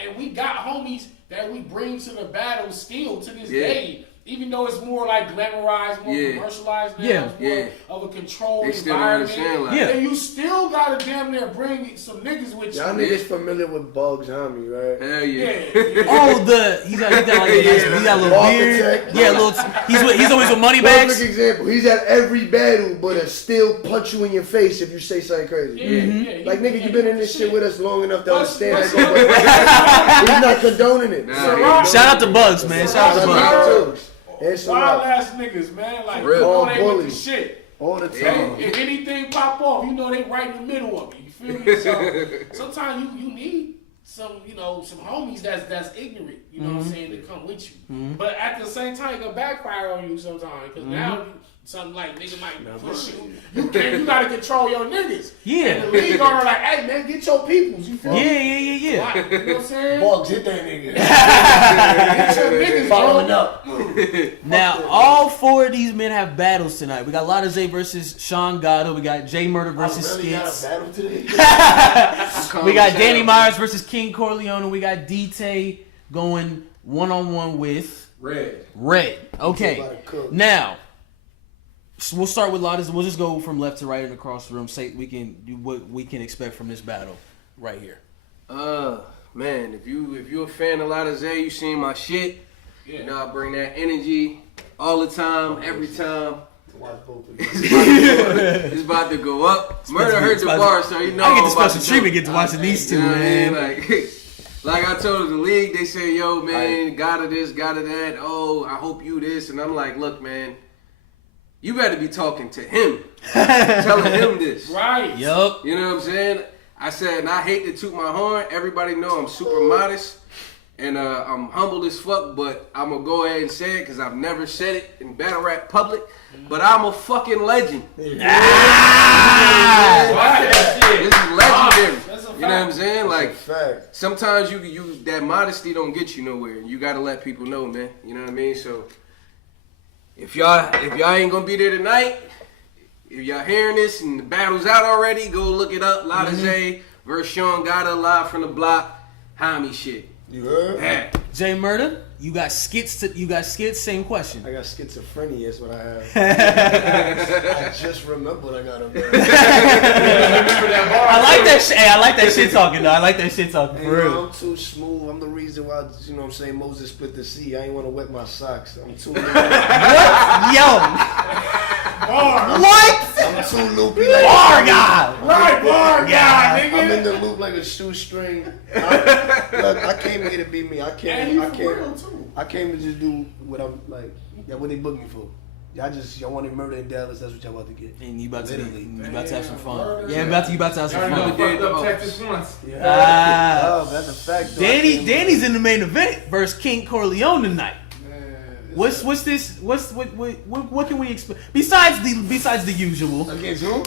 And we got homies that we bring to the battle still to this day. Even though it's more like glamorized, more commercialized now, it's more of a controlled environment. And you still gotta damn near bring some niggas with you. Y'all niggas familiar with Bugs Homie, right? Hell yeah. Oh, he got like he got a little beard. Yeah, he's always with money bags. Perfect example. He's at every battle, but he'll still punch you in your face if you say something crazy. Like, nigga, you been in this shit with us long enough to understand that. He's not condoning it. Shout out to Bugs, man. Shout out to Bugs. Wild ass niggas, man. Like, you know they with the shit. All the time. If anything pop off, you know they right in the middle of it. You feel me? So sometimes you need some, some homies that's ignorant, you know what I'm saying, to come with you. But at the same time, it can backfire on you sometimes. Because now something like nigga might push you. You gotta control your niggas. Yeah. And the league are like, hey man, get your peoples. You feel me? Yeah. You know what I'm saying? Bugs, hit that nigga. Get your niggas following up. Now, all four of these men have battles tonight. We got Lotta Zay versus Sean Gatto. We got Jay Murda versus Skits. We got Danny Myers versus King Corleone. And we got D-Tay going one-on-one with Red. Okay. Now, we'll start with Lotta. We'll just go from left to right and across the room. Say we can do what we can expect from this battle right here. Man, if you're a fan of Lotta Zay, you seen my shit. You know I bring that energy all the time, every time. It's about to go up. Murda heard the bar, so you know I get the special treatment get to watching these two, man. Like I told the league, they say, yo, man, gotta this, gotta that. Oh, I hope you this. And I'm like, look, man, you better be talking to him. Telling him this. Right. Yup. You know what I'm saying? I said, and I hate to toot my horn. Everybody know I'm super modest. And I'm humble as fuck, but I'm going to go ahead and say it because I've never said it in battle rap public. But I'm a fucking legend. This is legendary. You know what I'm saying? Like, sometimes you that modesty don't get you nowhere. You got to let people know, man. You know what I mean? So, if y'all ain't going to be there tonight, if y'all hearing this and the battle's out already, go look it up. Lotta Zay versus Sean Gatto, live from the block. Homie shit. You heard? Yeah. Jay Murda, you got skits. Same question. I got schizophrenia. That's what I have. I just remembered I got a bad. I like that shit. Hey, I like that shit talking though. I like that shit talking for real. I'm too smooth. I'm the reason why, you know what I'm saying, Moses split the sea. I ain't want to wet my socks. I'm too loopy. What? I'm too loopy. Like bar guy. Right, bar guy, nigga. I'm in the loop like a shoestring. Look, I came here to be me. I came to just do what I'm like. Yeah, what they booked me for. Y'all wanted Murda in Dallas. That's what y'all about to get. And you about to have some fun. Yeah, you about to have some fun. Fucked up Texas once. Oh, that's a fact. respect. Danny's in the main event versus King Corleone tonight. What can we expect besides the usual? Against who?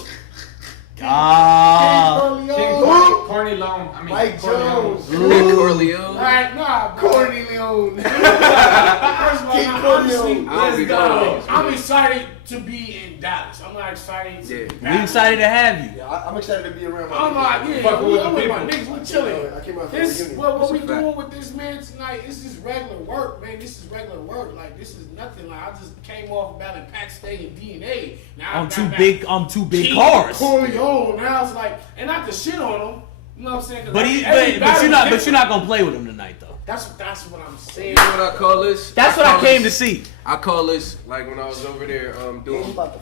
Corleone. Mike Jones. Corleone. Right, nah, Corny Leone. First of all, King honestly, Corleone. I'm excited to be in Dallas. I'm not excited to We excited to have you. Yeah, I'm excited to be around. I'm like, yeah, Fucking with I'm the with my people. niggas, we chilling. I came out for This, the reunion. what we That's a fact. doing with this man tonight, this is regular work, man. This is regular work. Like, this is nothing. Like, I just came off battling Pac Stay and DNA. Now On two big King cars. Corleone. Now it's like, and not to shit on him. You know what I'm saying? 'Cause But you're not gonna play with him tonight though. That's what I'm saying. You know what I call this? That's what I came to see. I call this, like when I was over there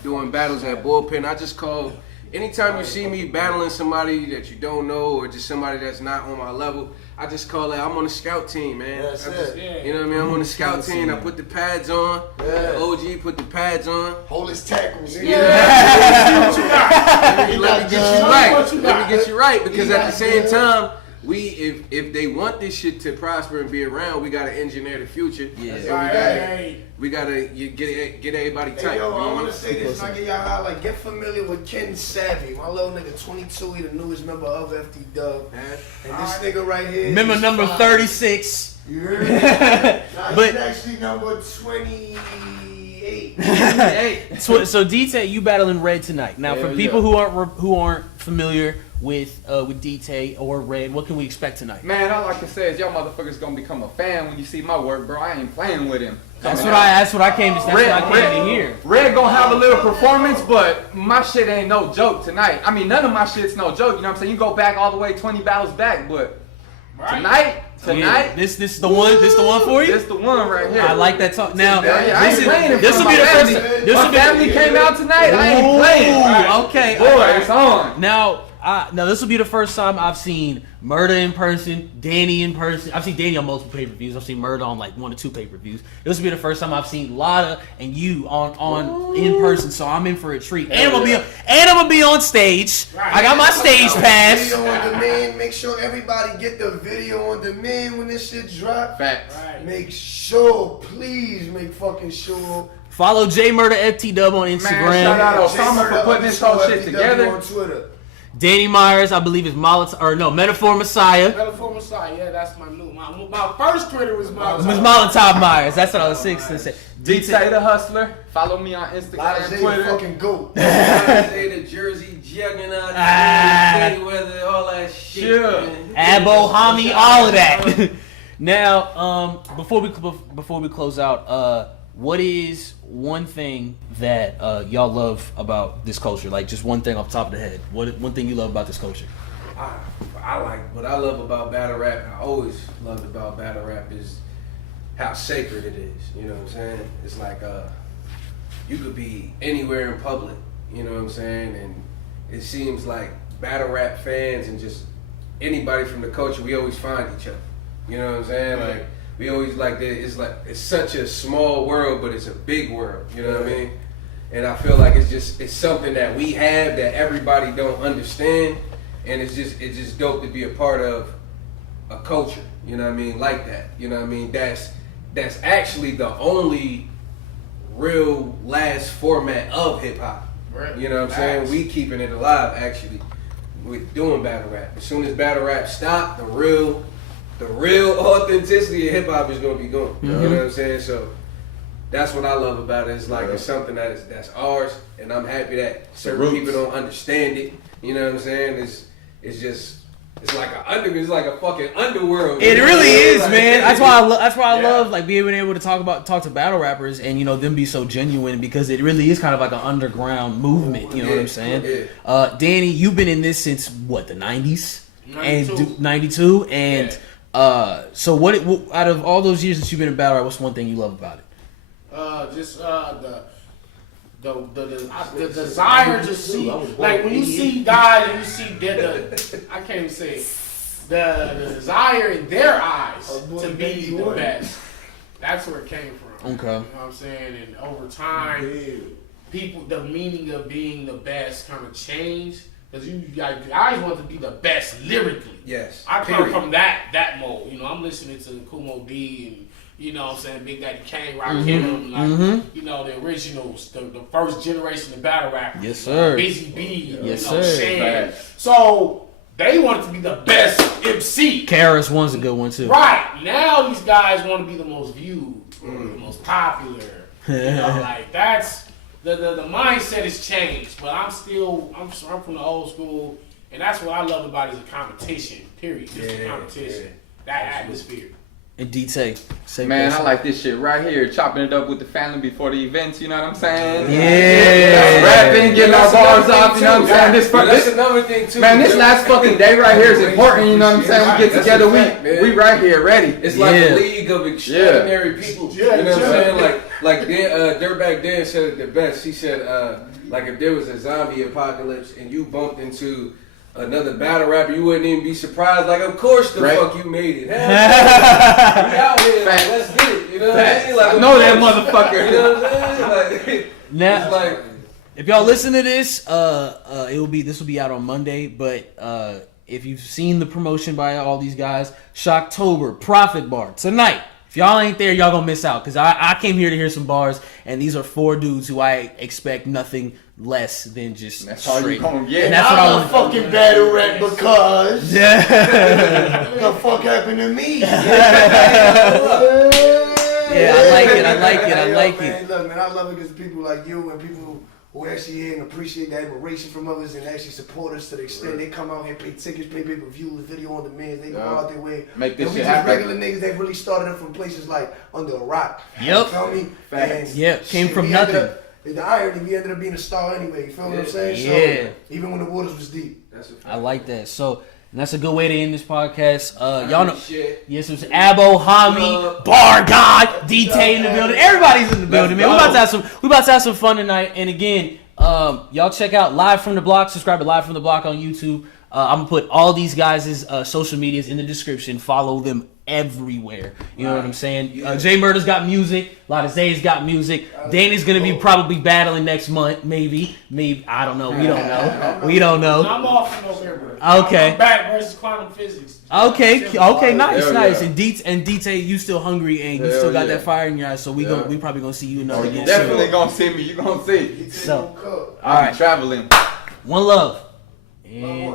doing battles at Bullpen, I just call, anytime you see me battling somebody that you don't know or just somebody that's not on my level, I just call it, I'm on the scout team, man. That's it. You know what I mean? I'm on the scout team. I put the pads on. Yeah. The OG put the pads on. Hold his tackles. Let me get you right. Let me get you right, because at the same time, if they want this shit to prosper and be around, we gotta engineer the future. Yeah. We gotta get everybody tight. Hey, yo, you know I what want to say this and I get y'all high. Like, get familiar with Ken Savvy. My little nigga, 22, he the newest member of FD Dub. And this nigga right here. Member he's number fine. 36. You heard me? Nah, But- he's actually number 28. So D-Tay, you battling Red tonight. Now, for Hell people yeah. who aren't familiar with D-Tay or Red, what can we expect tonight? Man, all I can say is y'all motherfuckers gonna become a fan when you see my work, bro. I ain't playing with him. That's what I came to hear. Red gonna have a little performance, but my shit ain't no joke tonight. I mean, none of my shit's no joke. You know what I'm saying? You go back all the way 20 battles back, but tonight, Yeah, this is the one. This the one for you. this the one right here. I like that talk. Now, I ain't playing in this will front be of the my first. family. This My will be. family came out tonight. I ain't playing. Okay. Boy, it's on. Now this will be the first time I've seen Murda in person, Danny in person. I've seen Danny on multiple pay-per-views. I've seen Murda on like 1 or 2 pay-per-views. This will be the first time I've seen Lotta and you on in person. So I'm in for a treat. And I'm gonna be on stage. I got my stage pass. Video on demand. Make sure everybody get the video on demand when this shit drop. Facts. Make sure, please make fucking sure. Follow J Murda FT Dub on Instagram. Man, shout out Osama for putting this whole shit together. On Twitter. Danny Myers, I believe, is Metaphor Messiah. Metaphor Messiah, yeah, that's my new. My first Twitter was It was Molotov Myers. That's what I was saying. D-Tay the Hustler. Follow me on Instagram Lotta and Zay Twitter. fucking goat. Say the Jersey juggernaut, weather, all that shit. Sure. Man. Abo, Hami, all of that. Now, before we close out, what is one thing that y'all love about this culture? Like, just one thing off the top of the head. One thing you love about this culture? I like what I love about battle rap. I always loved about battle rap is how sacred it is. You know what I'm saying? It's like you could be anywhere in public. You know what I'm saying? And it seems like battle rap fans and just anybody from the culture, we always find each other. You know what I'm saying? Like we always it's such a small world, but it's a big world. You know what I mean? And I feel like it's something that we have that everybody don't understand. And it's just dope to be a part of a culture, you know what I mean, like that. You know what I mean? That's actually the only real last format of hip hop. Right. You know what I'm saying? We keeping it alive actually with doing battle rap. As soon as battle rap stop, the real authenticity of hip hop is gonna be gone. You know what I'm saying? So that's what I love about it. It's like it's something that's ours, and I'm happy that certain people don't understand it. You know what I'm saying? It's like a fucking underworld. It really is, Like, man. That's why I love like being able to talk to battle rappers and them be so genuine, because it really is kind of like an underground movement. You know what I'm saying? Yeah. Danny, you've been in this since what, the 90s? 92. And 92 and so what out of all those years that you've been in battle rap, what's one thing you love about it? Just the desire to see, like when you see guys and you see I can't even say it. The desire in their eyes to be the best. That's where it came from. Okay. You know what I'm saying? And over time, the meaning of being the best kind of changed. Because guys want to be the best lyrically. Yes. I come from that mold. you know, I'm listening to Kumo D and, you know what I'm saying, Big Daddy Kane, Rakim, like, you know, the originals, the first generation of battle rappers. Yes, sir. Busy B, Yes, you know, sir. Shan. So they wanted to be the best MC. Karis one's a good one too. Right. Now these guys want to be the most viewed, the most popular. You know, like that's the mindset has changed. But I'm from the old school, and that's what I love about it is a competition. Period. Just a competition. That atmosphere. And D-Tay, same Man, person. I like this shit right here. Chopping it up with the family before the events, you know what I'm saying? Yeah. Rapping, getting our bars off, you know what I'm saying? That's another thing too. Man, this last fucking day right here is important, you know what I'm saying? We get That's together, a fact, man. we right here, ready. It's like a league of extraordinary people. You know what I'm saying? Like Dirtbag Dan said it the best. He said, like if there was a zombie apocalypse and you bumped into another battle rapper, you wouldn't even be surprised. Like, of course the fuck you made it. Hell, we out here, like, let's get it. You know what I mean? Like, I know that motherfucker. You know what I'm saying? Like, Now, it's like, if y'all listen to this, this will be out on Monday. But if you've seen the promotion by all these guys, Shocktober, Profit Bar tonight. If y'all ain't there, y'all gonna miss out. Cause I came here to hear some bars, and these are 4 dudes who I expect nothing less than just That's all straight. you gonna get. And that's what I I'm a want. fucking battle rap because Yeah. what the fuck happened to me? Yeah, I like it. I like Man, it. look, man, I love it because people like you and people who actually hear and appreciate the admiration from others and actually support us to the extent they come out here, pay tickets, pay pay-per-views, video on demand, they go out their way. Make this and we shit just happen. regular niggas that really started up from places like under a rock. Yep. You feel me? Facts. And Yeah, came shit, from we ended nothing. up- the irony, we ended up being a star anyway. You feel what I'm saying? Yeah. So, even when the waters was deep. that's a fact. I like that. So and that's a good way to end this podcast. Y'all know. Shit. Yes, it was Abo, Hami, Bar God, D-Tay in the building. Everybody's in the building, man. We about to have some fun tonight. And again, y'all check out Live from the Block. Subscribe to Live from the Block on YouTube. I'm gonna put all these guys' social medias in the description. Follow them everywhere. You know what I'm saying? Jay Murda's got music. Lotta Zay's got music. Danny's gonna be probably battling next month. Maybe. I don't know. We don't know. I'm off in November. Okay. I'm back versus quantum physics. Okay, nice. Hell And D-Tay, you still hungry and you Hell still got yeah. that fire in your eyes. So we probably gonna see you another You again. definitely gonna see me. You gonna see. So, I'll be traveling. one love. And